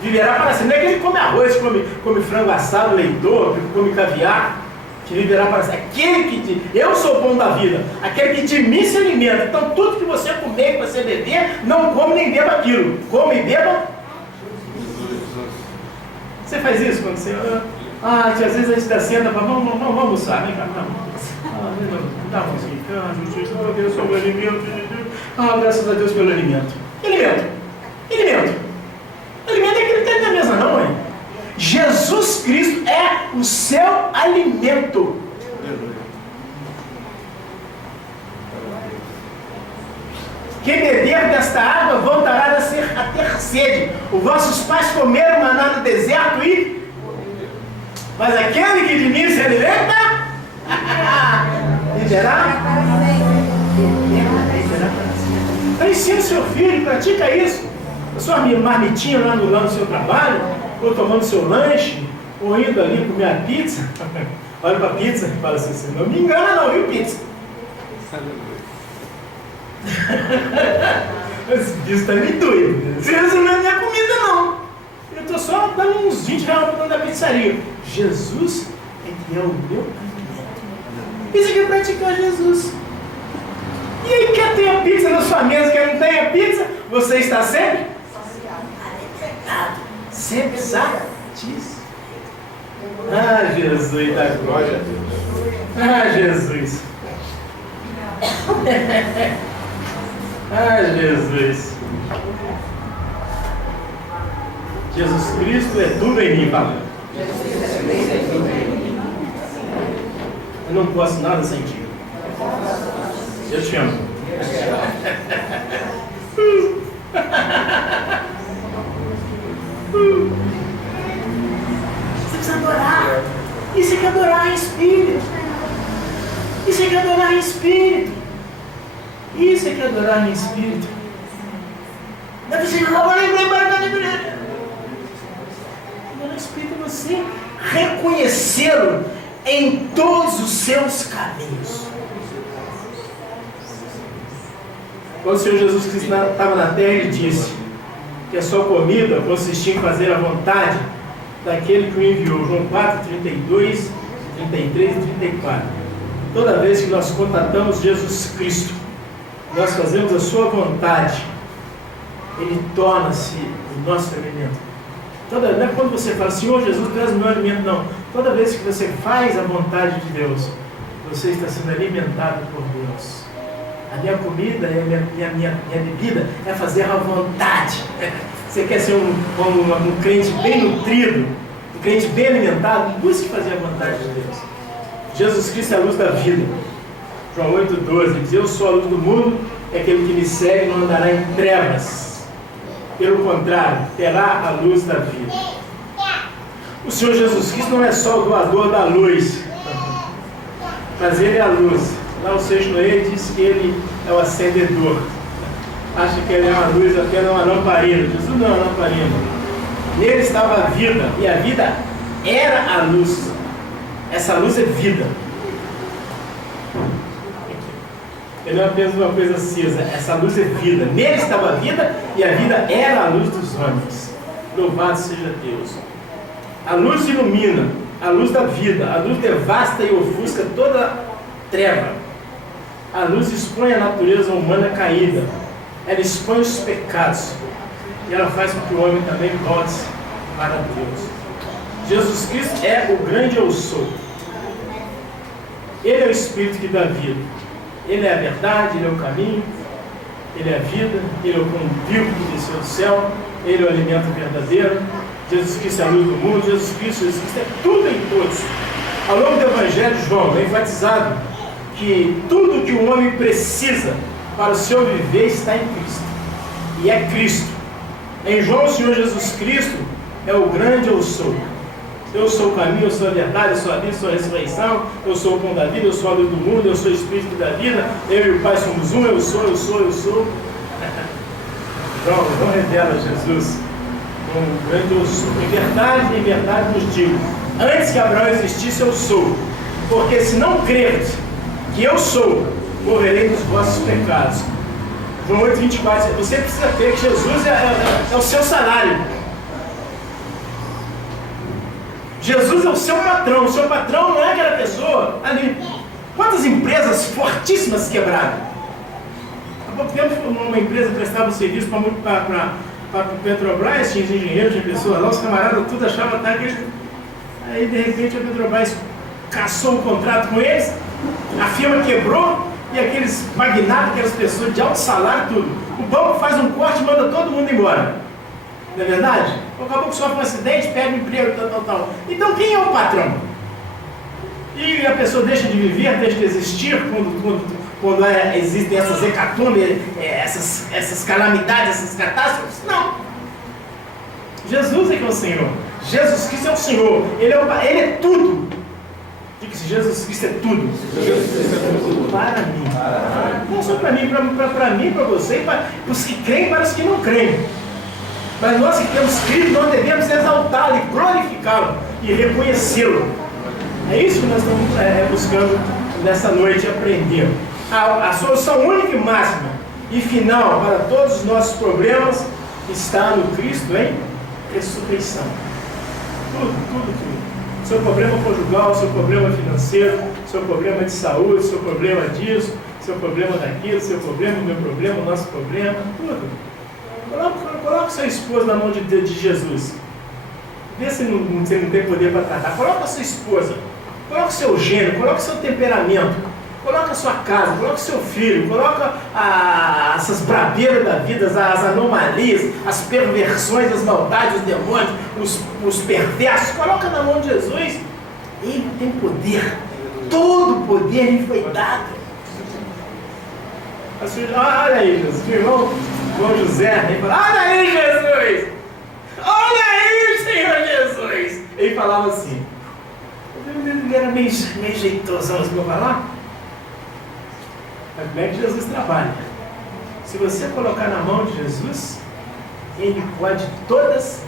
viverá para sempre. Não é aquele que come arroz, come frango assado, leitor, que come caviar, que viverá para sempre. Eu sou o pão da vida. Aquele que de mim se alimenta. Então tudo que você comer, que você beber, não come nem beba aquilo. Come e beba. Você faz isso quando você... às vezes a gente está senta para vamos almoçar, vem cá, dá uma assim, Jesus, eu sou o alimento, graças a Deus pelo alimento. Alimento é aquele que está na mesa, não, mãe. Jesus Cristo é o seu alimento. Quem beber desta água voltará a ter sede. Os vossos pais comeram maná no deserto mas aquele que de mim se alimenta viverá. Então ensina o seu filho, pratica isso. A sua marmitinha lá no seu trabalho, ou tomando seu lanche, ou indo ali comer a pizza. Olha para a pizza e fala assim, não me engana não, viu, pizza? Esse bicho está meio doido. Isso não é minha comida não. Eu estou só dando uns 20 reais para dentro da pizzaria. Jesus é que é o meu alimento. Isso aqui é praticar Jesus. E aí quer ter a pizza na sua mesa, quer não tem a pizza, você está sempre alimentado, sempre satisfeito. Jesus da glória a Deus. Jesus. Jesus. Jesus Cristo é tudo em mim, Pai. Eu não posso nada sem ti. Eu te amo. Você precisa adorar. Isso é que adorar em espírito. Isso é que adorar em espírito. Isso é que adorar em espírito. Deve ser adorar em espírito é você reconhecê-lo em todos os seus caminhos. Quando o Senhor Jesus Cristo estava na terra, Ele disse que a sua comida consistia em fazer a vontade daquele que o enviou. João 4, 32, 33 e 34. Toda vez que nós contatamos Jesus Cristo, nós fazemos a sua vontade, Ele torna-se o nosso alimento. Não é quando você fala, Senhor Jesus, Tu és o meu alimento, não. Toda vez que você faz a vontade de Deus, você está sendo alimentado por Deus. A minha comida e a minha bebida é fazer a vontade. Você quer ser um crente bem nutrido, um crente bem alimentado? Busque fazer a vontade de Deus. Jesus Cristo é a luz da vida. João 8,12 diz, eu sou a luz do mundo, é aquele que me segue não andará em trevas. Pelo contrário, terá a luz da vida. O Senhor Jesus Cristo não é só o doador da luz, mas Ele é a luz. Lá o 6 Noé diz que Ele é o acendedor. Acha que Ele é uma luz, apenas uma lamparina. Jesus não é uma lamparina. Nele estava a vida, e a vida era a luz. Essa luz é vida. Ele não é apenas uma coisa acesa, essa luz é vida. Nele estava a vida, e a vida era a luz dos homens. Louvado seja Deus. A luz ilumina, a luz da vida, a luz devasta e ofusca toda treva. A luz expõe a natureza humana caída, ela expõe os pecados, e ela faz com que o homem também volte para Deus. Jesus Cristo é o grande eu sou. Ele é o Espírito que dá vida. Ele é a verdade, Ele é o caminho, Ele é a vida, Ele é o pão vivo que desceu do céu, Ele é o alimento verdadeiro. Jesus Cristo é a luz do mundo, Jesus Cristo é tudo em todos. Ao longo do Evangelho de João é enfatizado que tudo que o homem precisa para o seu viver está em Cristo. E é Cristo. Em João, o Senhor Jesus Cristo é o grande eu sou. Eu sou o caminho, eu sou a verdade, eu sou a vida, eu sou a ressurreição, eu sou o pão da vida, eu sou a luz do mundo, eu sou o Espírito da vida, eu e o Pai somos um, eu sou. João revela Jesus Um grande eu sou. Em verdade vos digo, antes que Abraão existisse, eu sou. Porque se não crerdes que eu sou, morrerei nos vossos pecados. João 8,24. Você precisa ter que Jesus é o seu salário. Jesus é o seu patrão. O seu patrão não é aquela pessoa ali. Quantas empresas fortíssimas quebraram? Há pouco tempo uma empresa prestava serviço para Petrobras, tinha engenheiros, tinha pessoas lá, os camaradas tudo achavam que... Aí de repente a Petrobras caçou um contrato com eles, a firma quebrou e aqueles magnatas, aquelas pessoas de alto salário, tudo. O banco faz um corte e manda todo mundo embora. Não é verdade? Acabou que sofre um acidente, perde o emprego, tal. Então quem é o patrão? E a pessoa deixa de viver, deixa de existir quando existem essas hecatombes, essas calamidades, essas catástrofes? Não. Jesus é que é o Senhor. Jesus Cristo é o Senhor. Ele é tudo. Diga se Jesus Cristo é tudo. Para mim. Não só para mim, para mim, para você, para os que creem e para os que não creem. Mas nós que temos Cristo, nós devemos exaltá-lo e glorificá-lo e reconhecê-lo. É isso que nós estamos buscando nessa noite aprender. A solução única e máxima e final para todos os nossos problemas está no Cristo em ressurreição. Tudo. Seu problema conjugal, seu problema financeiro, seu problema de saúde, seu problema disso, seu problema daquilo, seu problema, meu problema, nosso problema, tudo. Coloque sua esposa na mão de Jesus. Vê se você não tem poder para tratar. Coloque a sua esposa. Coloque o seu gênero, coloque o seu temperamento. Coloque a sua casa, coloque o seu filho. Coloque essas brabeiras da vida, as anomalias, as perversões, as maldades, os demônios, os perversos. Coloque na mão de Jesus. Ele tem poder. Todo o poder lhe foi dado. Olha aí, Jesus. Meu irmão José, ele fala, olha aí, Jesus! Olha aí, Senhor Jesus! Ele falava assim. Ele era meio jeitosão, você vai falar? Mas como é que Jesus trabalha? Se você colocar na mão de Jesus, Ele pode todas.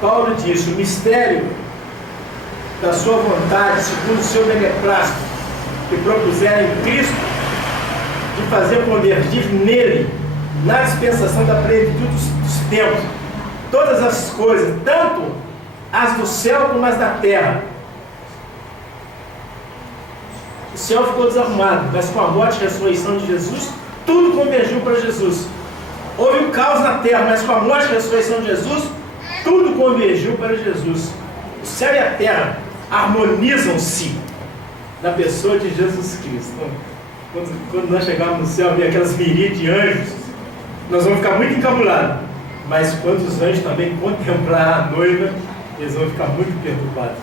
Paulo diz, o mistério da sua vontade, segundo o seu beneplácito, que propuseram em Cristo, de fazer convergir nele, na dispensação da plenitude dos tempos, todas as coisas, tanto as do céu como as da terra. O céu ficou desarrumado, mas com a morte e a ressurreição de Jesus, tudo convergiu para Jesus. Houve um caos na terra, mas com a morte e a ressurreição de Jesus, tudo convergiu para Jesus. O céu e a terra harmonizam-se na pessoa de Jesus Cristo. Quando nós chegarmos no céu, ver aquelas miríades de anjos, nós vamos ficar muito encabulados. Mas quando os anjos também contemplar a noiva, eles vão ficar muito perturbados.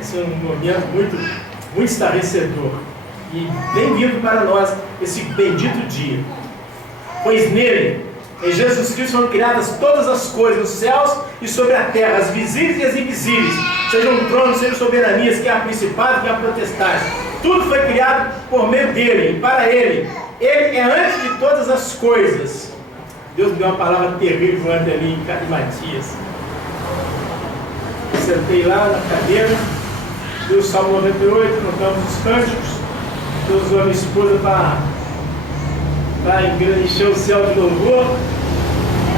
Esse é um momento muito estarrecedor. E bem-vindo para nós esse bendito dia. Pois nele, em Jesus Cristo, foram criadas todas as coisas, nos céus e sobre a terra, as visíveis e as invisíveis, sejam tronos, sejam soberanias, quer principado, quer potestade. Tudo foi criado por meio dele, e para ele. Ele é antes de todas as coisas. Deus me deu uma palavra terrível antes ali em Matias. Eu sentei lá na cadeira, dei o Salmo 98, cantamos os cânticos. Deus usou a minha esposa para encher o céu de louvor.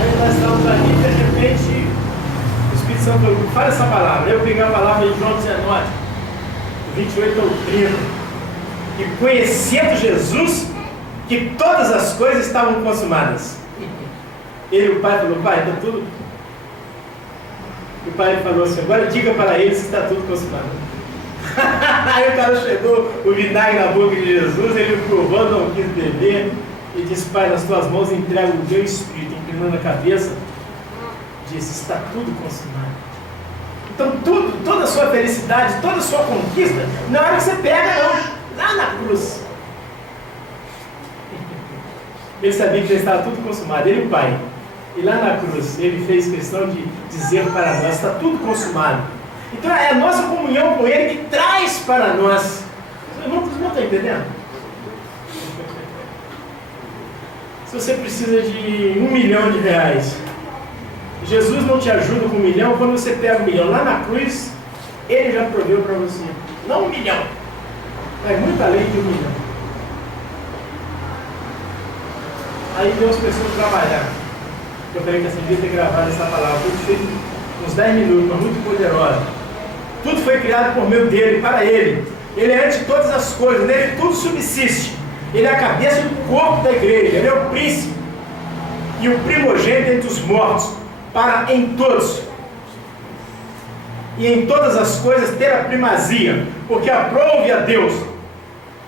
Aí nós estávamos ali e de repente o Espírito Santo falou, fala essa palavra. Eu peguei a palavra de João 19, 28 ao 30. E conhecendo Jesus, que todas as coisas estavam consumadas. Ele e o pai falou, pai, está tudo. E o pai falou assim, agora diga para eles que está tudo consumado. Aí o cara chegou, o vinagre na boca de Jesus, ele provou, não quis beber, e disse, pai, nas tuas mãos entrego o teu espírito, inclinando a cabeça, disse, está tudo consumado. Então toda a sua felicidade, toda a sua conquista, na hora que você pega, não, lá na cruz. Ele sabia que já estava tudo consumado, ele e o pai. E lá na cruz, ele fez questão de dizer para nós, está tudo consumado. Então é a nossa comunhão com ele que traz para nós. Vocês não estão entendendo? Se você precisa de R$1 milhão, Jesus não te ajuda com 1 milhão quando você pega 1 milhão lá na cruz, Ele já proveu para você. Não 1 milhão, mas muito além de 1 milhão. Aí Deus começou a trabalhar. Eu falei que assim, devia ter gravado essa palavra. Tudo feito uns 10 minutos, mas muito poderosa. Tudo foi criado por meio dele, para ele. Ele é antes de todas as coisas, nele tudo subsiste. Ele é a cabeça do corpo da igreja, ele é o príncipe e o primogênito entre os mortos, para em todos e em todas as coisas ter a primazia, porque aprove a Deus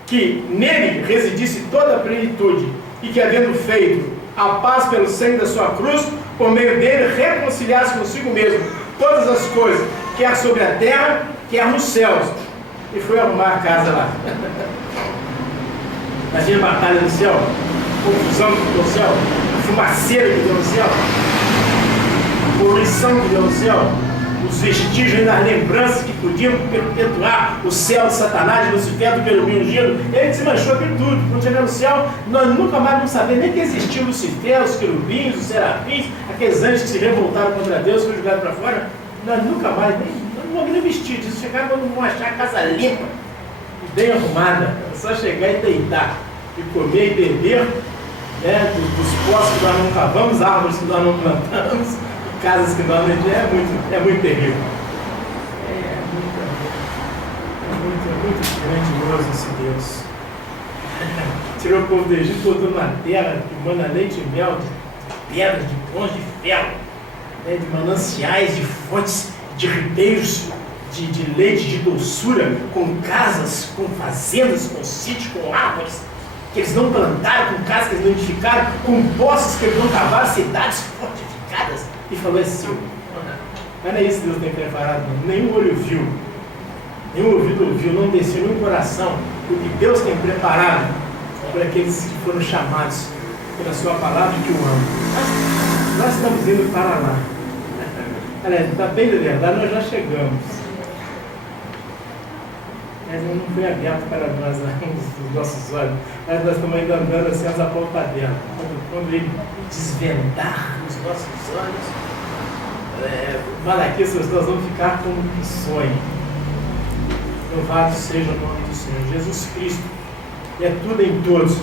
que nele residisse toda a plenitude, e que havendo feito a paz pelo sangue da sua cruz, por meio dele reconciliasse consigo mesmo todas as coisas, quer sobre a terra, quer nos céus, e foi arrumar a casa lá. Imagina a batalha no céu, a confusão que deu no céu, a fumaceira que deu no céu, a poluição que deu no céu, os vestígios das lembranças que podiam perpetuar o céu de Satanás, de Lucifer, do querubim ungido. Ele desmanchou aquilo tudo. Quando chegar no céu, nós nunca mais vamos saber nem que existiu Lucifer, os querubins, os serafins, aqueles anjos que se revoltaram contra Deus, foram jogados para fora. Nós nunca mais, não vamos nem vestir disso. Chegar quando vão achar a casa limpa e bem arrumada. É só chegar e deitar, e comer e beber, né, dos poços que nós não cavamos, árvores que nós não plantamos, casas que nós não... É muito terrível. É muito grandioso esse Deus. Tirou o povo do Egito, botou na terra, que manda leite e mel, de pedras, de bons de ferro, né, de mananciais, de fontes, de ribeiros, de leite, de doçura, com casas, com fazendas, com sítios, com árvores que eles não plantaram, com casas que eles não edificaram, com poços que eles não cavaram, cidades fortificadas, e falou: é seu. Mas não é isso que Deus tem preparado, não. Nenhum olho viu, nenhum ouvido ouviu, não desceu no coração o que Deus tem preparado para aqueles que foram chamados pela sua palavra e que o amam. Nós estamos indo para lá. Aliás, está bem da verdade, nós já chegamos. Mas não foi aberto para nós os nossos olhos, mas nós estamos ainda andando assim as apontadelas. Quando ele desvendar os nossos olhos, Malaquias, nós vamos ficar como um sonho. Louvado seja o nome do Senhor. Jesus Cristo é tudo em todos.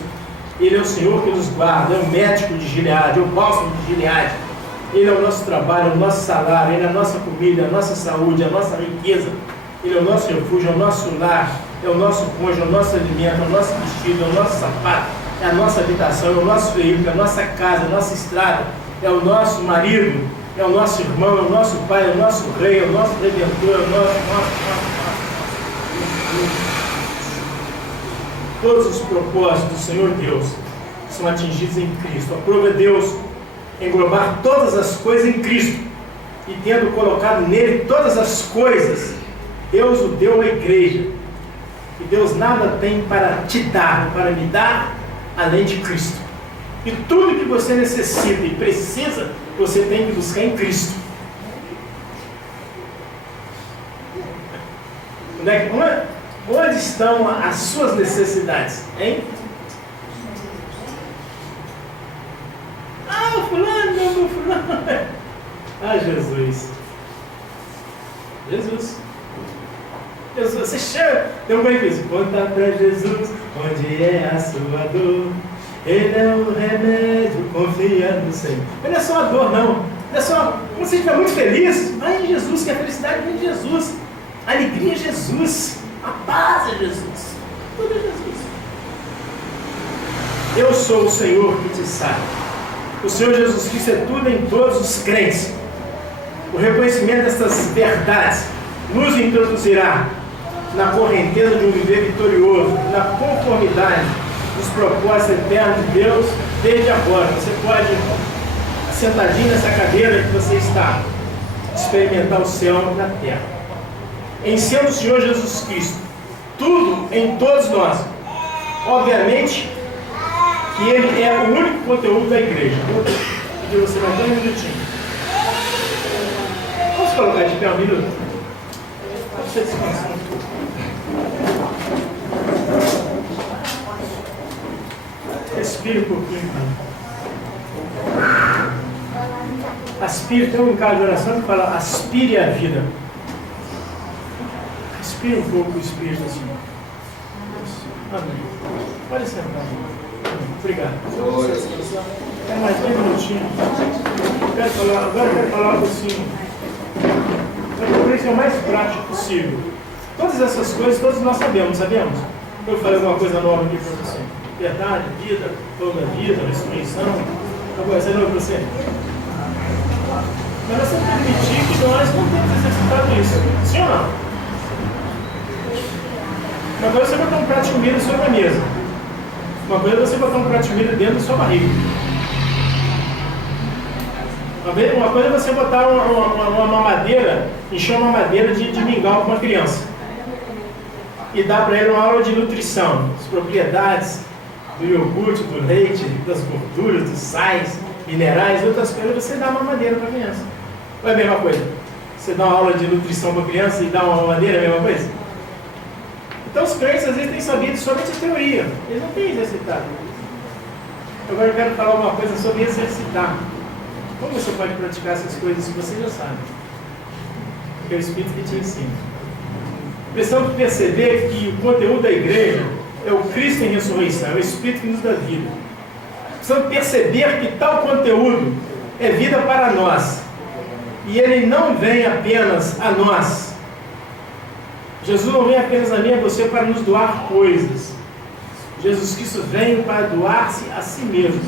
Ele é o Senhor que nos guarda, é o médico de Gileade, é o bálsamo de Gileade. Ele é o nosso trabalho, é o nosso salário, Ele é a nossa comida, a nossa saúde, a nossa riqueza. Ele é o nosso refúgio, é o nosso lar, é o nosso cônjuge, é o nosso alimento, é o nosso vestido, é o nosso sapato, é a nossa habitação, é o nosso veículo, é a nossa casa, é a nossa estrada, é o nosso marido, é o nosso irmão, é o nosso pai, é o nosso rei, é o nosso redentor, é o nosso. Todos os propósitos do Senhor Deus são atingidos em Cristo. Aprova Deus englobar todas as coisas em Cristo, e tendo colocado nele todas as coisas, Deus o deu à igreja. E Deus nada tem para te dar, para me dar, além de Cristo. E tudo que você necessita e precisa, você tem que buscar em Cristo. Onde estão as suas necessidades? Hein? Ah, fulano, meu fulano. Ah, Jesus. Jesus. Você chega, tem um bem que diz: conta para Jesus onde é a sua dor. Ele é o remédio, confia no Senhor. Mas não é só a dor, não. Não é só, quando você estiver muito feliz, vai em Jesus, que a felicidade vem de Jesus. A alegria é Jesus. A paz é Jesus. Tudo é Jesus. Eu sou o Senhor que te salva. O Senhor Jesus Cristo é tudo em todos os crentes. O reconhecimento dessas verdades nos introduzirá na correnteza de um viver vitorioso, na conformidade dos propósitos eternos de Deus desde agora. Você pode, sentadinho nessa cadeira que você está, experimentar o céu na terra. Em sendo o Senhor Jesus Cristo, tudo em todos nós. Obviamente que Ele é o único conteúdo da igreja. Vou pedir você mais um minutinho. Vamos colocar de pé um minuto? Você descansar um pouco. Aspire um pouquinho, Pai. Aspire, tem um bocado de oração que fala, aspire a vida. Aspire um pouco o Espírito assim. Amém. Pode sentar. Obrigado. É mais um minutinho. Agora eu quero falar algo assim. Eu procurei ser o mais prático possível. Todas essas coisas, todos nós sabemos, sabemos? Eu falei alguma coisa nova aqui para você. Verdade, vida, toda a vida, ressurreição. Agora, você não para você? Mas nós temos que admitir que nós não temos exercitado isso. Sim ou não? Uma coisa é você botar um prato de comida sobre a mesa. Uma coisa é você botar um prato de comida dentro da sua barriga. Uma coisa é você botar uma mamadeira, encher uma mamadeira de mingau com uma criança. E dar para ele uma aula de nutrição, as propriedades do iogurte, do leite, das gorduras, dos sais, minerais, outras coisas, você dá uma mamadeira para a criança. Ou é a mesma coisa? Você dá uma aula de nutrição para a criança e dá uma mamadeira, é a mesma coisa? Então os crentes às vezes têm sabido somente a teoria, eles não têm exercitado. Agora eu quero falar uma coisa sobre exercitar. Como você pode praticar essas coisas se você já sabe? Porque é o Espírito que te ensina. Precisamos perceber que o conteúdo da igreja é o Cristo em ressurreição, é o Espírito que nos dá vida. Precisamos perceber que tal conteúdo é vida para nós. E ele não vem apenas a nós. Jesus não vem apenas a mim e a você para nos doar coisas. Jesus Cristo vem para doar-se a si mesmo.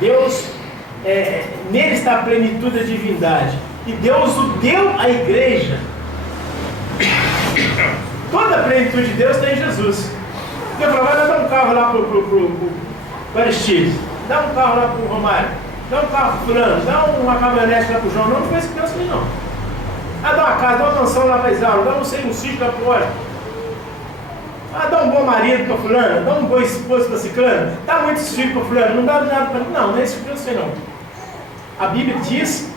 Deus, nele está a plenitude da divindade. E Deus o deu à igreja. Toda a plenitude de Deus está em Jesus. Deus falou, vai dar um carro lá para o Aristides, dá um carro lá para o Romário, dá um carro para o fulano, dá uma caminhonete lá para o João. Não foi isso que Deus fez, não. Dá uma casa, dá uma mansão lá para a Isaura, dá um sítio lá para o Olho. Dá um bom marido para fulano, dá um bom esposo para ciclano, dá muitos filhos para fulano, não dá nada para... Não, não é isso que Deus fez, não. A Bíblia diz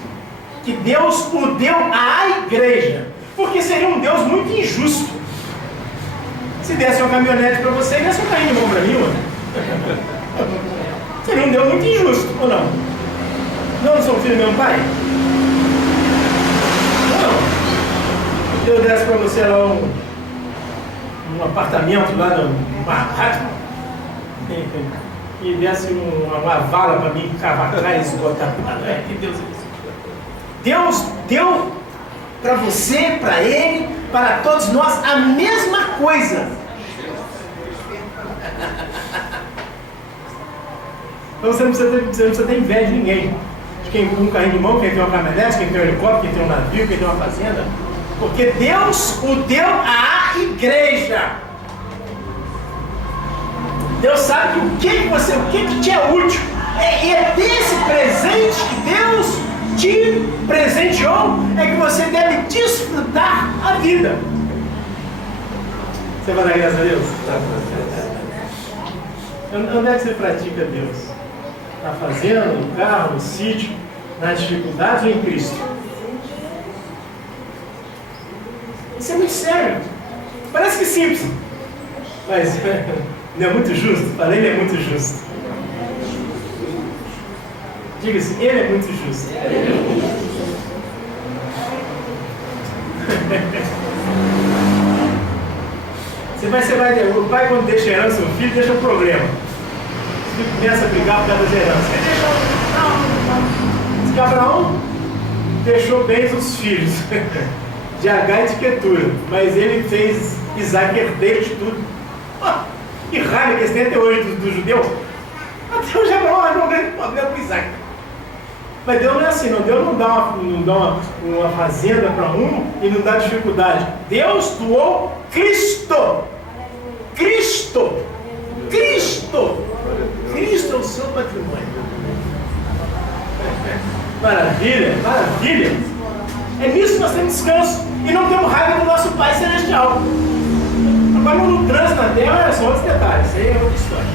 que Deus o deu à igreja, porque seria um Deus muito injusto. Se desse uma caminhonete para você, desse um carrinho de mão para mim, mano. Seria um Deus muito injusto, ou não? Não sou filho do meu pai? Não. Eu desse para você lá um apartamento lá no Manhattan e desse uma vala para mim cavacar e esgotar. Que Deus é isso? Deus deu para você, para ele, para todos nós a mesma coisa. Então você não precisa ter inveja de ninguém. De quem tem um carrinho de mão, quem tem uma caminhonete, quem tem um helicóptero, quem tem um navio, quem tem uma fazenda. Porque Deus o deu à igreja. Deus sabe o que te é útil. E é desse presente que Deus te presenteou, é que você deve desfrutar a vida. Você vai dar graças a Deus? Onde é que você pratica Deus? Na fazenda, no carro, no sítio, nas dificuldades ou em Cristo? Isso é muito sério. Parece que simples, mas não é muito justo. Falei, ele é muito justo. Diga-se, ele é muito justo. O pai, quando deixa herança, o filho deixa um problema. O filho começa a brigar por causa das heranças. Ele deixou. Diz que Abraão deixou bens os filhos, de H e de Quetura, mas ele fez Isaac herdeiro de tudo. Que raiva que eles têm até hoje do judeu. Até hoje Abraão é um grande problema com Isaac. Mas Deus não é assim, não. Deus não dá uma fazenda para um e não dá dificuldade. Deus doou Cristo. Cristo. Cristo. Cristo é o seu patrimônio. Maravilha, maravilha. É nisso que nós temos descanso. E não temos raiva do nosso Pai Celestial. Agora no trânsito na terra são outros detalhes. Isso aí é outra história.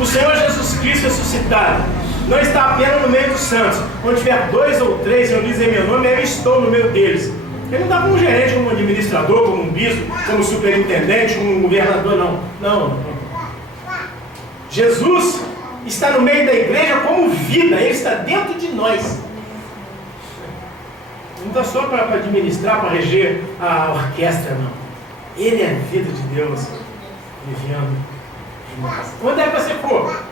O Senhor Jesus Cristo ressuscitado não está apenas no meio dos santos. Onde tiver 2 ou 3 reunidos em meu nome, eu estou no meio deles. Ele não está como um gerente, como um administrador, como um bispo, como um superintendente, como um governador, não. Não. Jesus está no meio da igreja como vida, Ele está dentro de nós. Não está só para administrar, para reger a orquestra, não. Ele é a vida de Deus vivendo em nós. Onde é que você for?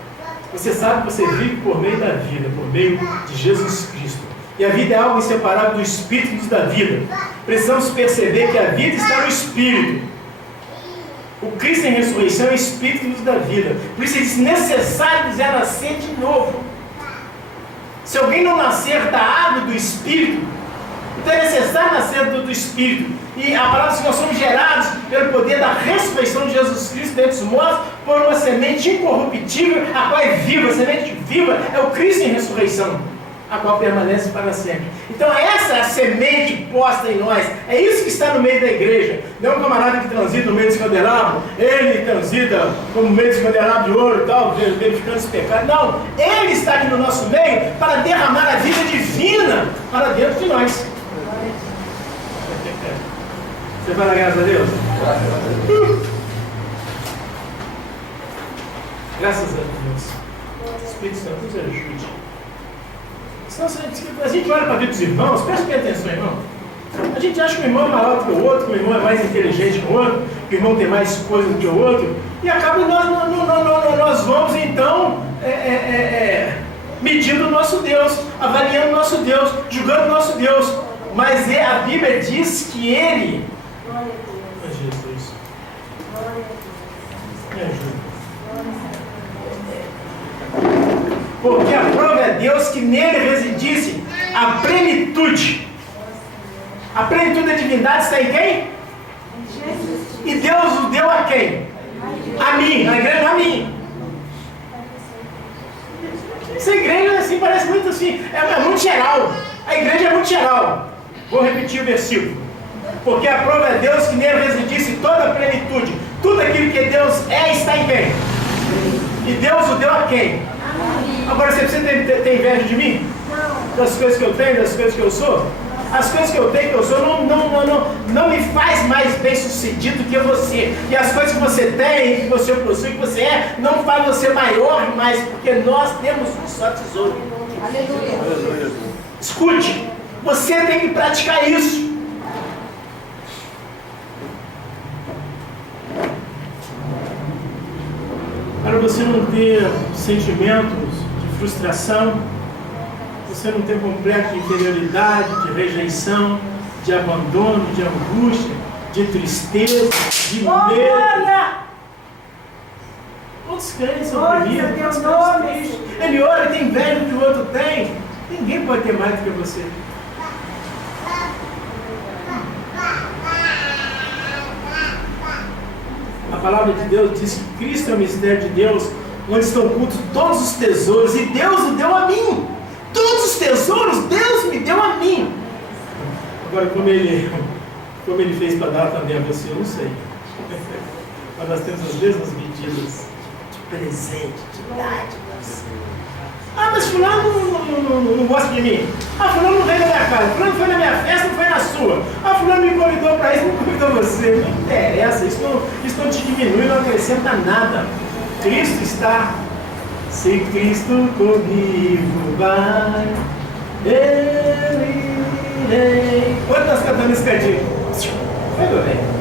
Você sabe que você vive por meio da vida, por meio de Jesus Cristo. E a vida é algo inseparável do Espírito da vida. Precisamos perceber que a vida está no Espírito. O Cristo em ressurreição é o Espírito da vida. Por isso ele diz, necessário dizer nascer de novo. Se alguém não nascer da água do Espírito, então é necessário nascer do Espírito. E a palavra diz que nós somos gerados pelo poder da ressurreição de Jesus Cristo dentre os mortos por uma semente incorruptível, a qual é viva. A semente viva é o Cristo em ressurreição, a qual permanece para sempre. Então essa é a semente posta em nós. É isso que está no meio da igreja. Não é um camarada que transita no meio desse candelabro, ele transita como meio desse candelabro de ouro e tal, verificando os pecados. Não, ele está aqui no nosso meio para derramar a vida divina para dentro de nós. Você fala graças a Deus? Graças a Deus. Espírito Santo nos ajude. A gente olha para a vida dos irmãos, presta bem atenção, irmão. A gente acha que o irmão é maior do que o outro, que o irmão é mais inteligente que o outro, que o irmão tem mais coisa do que o outro, e acaba nós vamos então medindo o nosso Deus, avaliando o nosso Deus, julgando o nosso Deus. Mas a Bíblia diz que Ele... Jesus. Me ajuda. Porque a prova é Deus que nele residisse a plenitude. A plenitude da divindade está em quem? E Deus o deu a quem? A mim. A igreja a mim. Essa igreja assim parece muito assim, é muito geral. A igreja é muito geral. Vou repetir o versículo. Porque a prova é Deus que nele residisse toda a plenitude. Tudo aquilo que Deus é está em quem? E Deus o deu a quem? Agora você tem inveja de mim? Das coisas que eu tenho, das coisas que eu sou? As coisas que eu tenho, que eu sou, não me faz mais bem sucedido que você. E as coisas que você tem, que você possui, que você é, não faz você maior mais, porque nós temos um só tesouro. Aleluia. Escute, você tem que praticar isso. Para você não ter sentimentos de frustração, você não ter complexo de inferioridade, de rejeição, de abandono, de angústia, de tristeza, de medo. Todos crentes são oprimidos, ele olha e tem inveja do que o outro tem. Ninguém pode ter mais do que você. A palavra de Deus diz que Cristo é o mistério de Deus, onde estão ocultos todos os tesouros, e Deus o deu a mim. Todos os tesouros Deus me deu a mim. Agora, como ele fez para dar também a você, eu não sei. Mas nós temos as mesmas medidas de presente, de dádivas. Ah, mas fulano não gosta de mim. Ah, fulano não veio na minha casa. Fulano foi na minha festa, não foi na sua. Ah, fulano me convidou para isso, não convidou você. Não interessa, isso não te diminui, não acrescenta nada. Cristo está. Se Cristo comigo vai, eu irei. Quando nós cantamos esse cantinho? Foi, meu bem.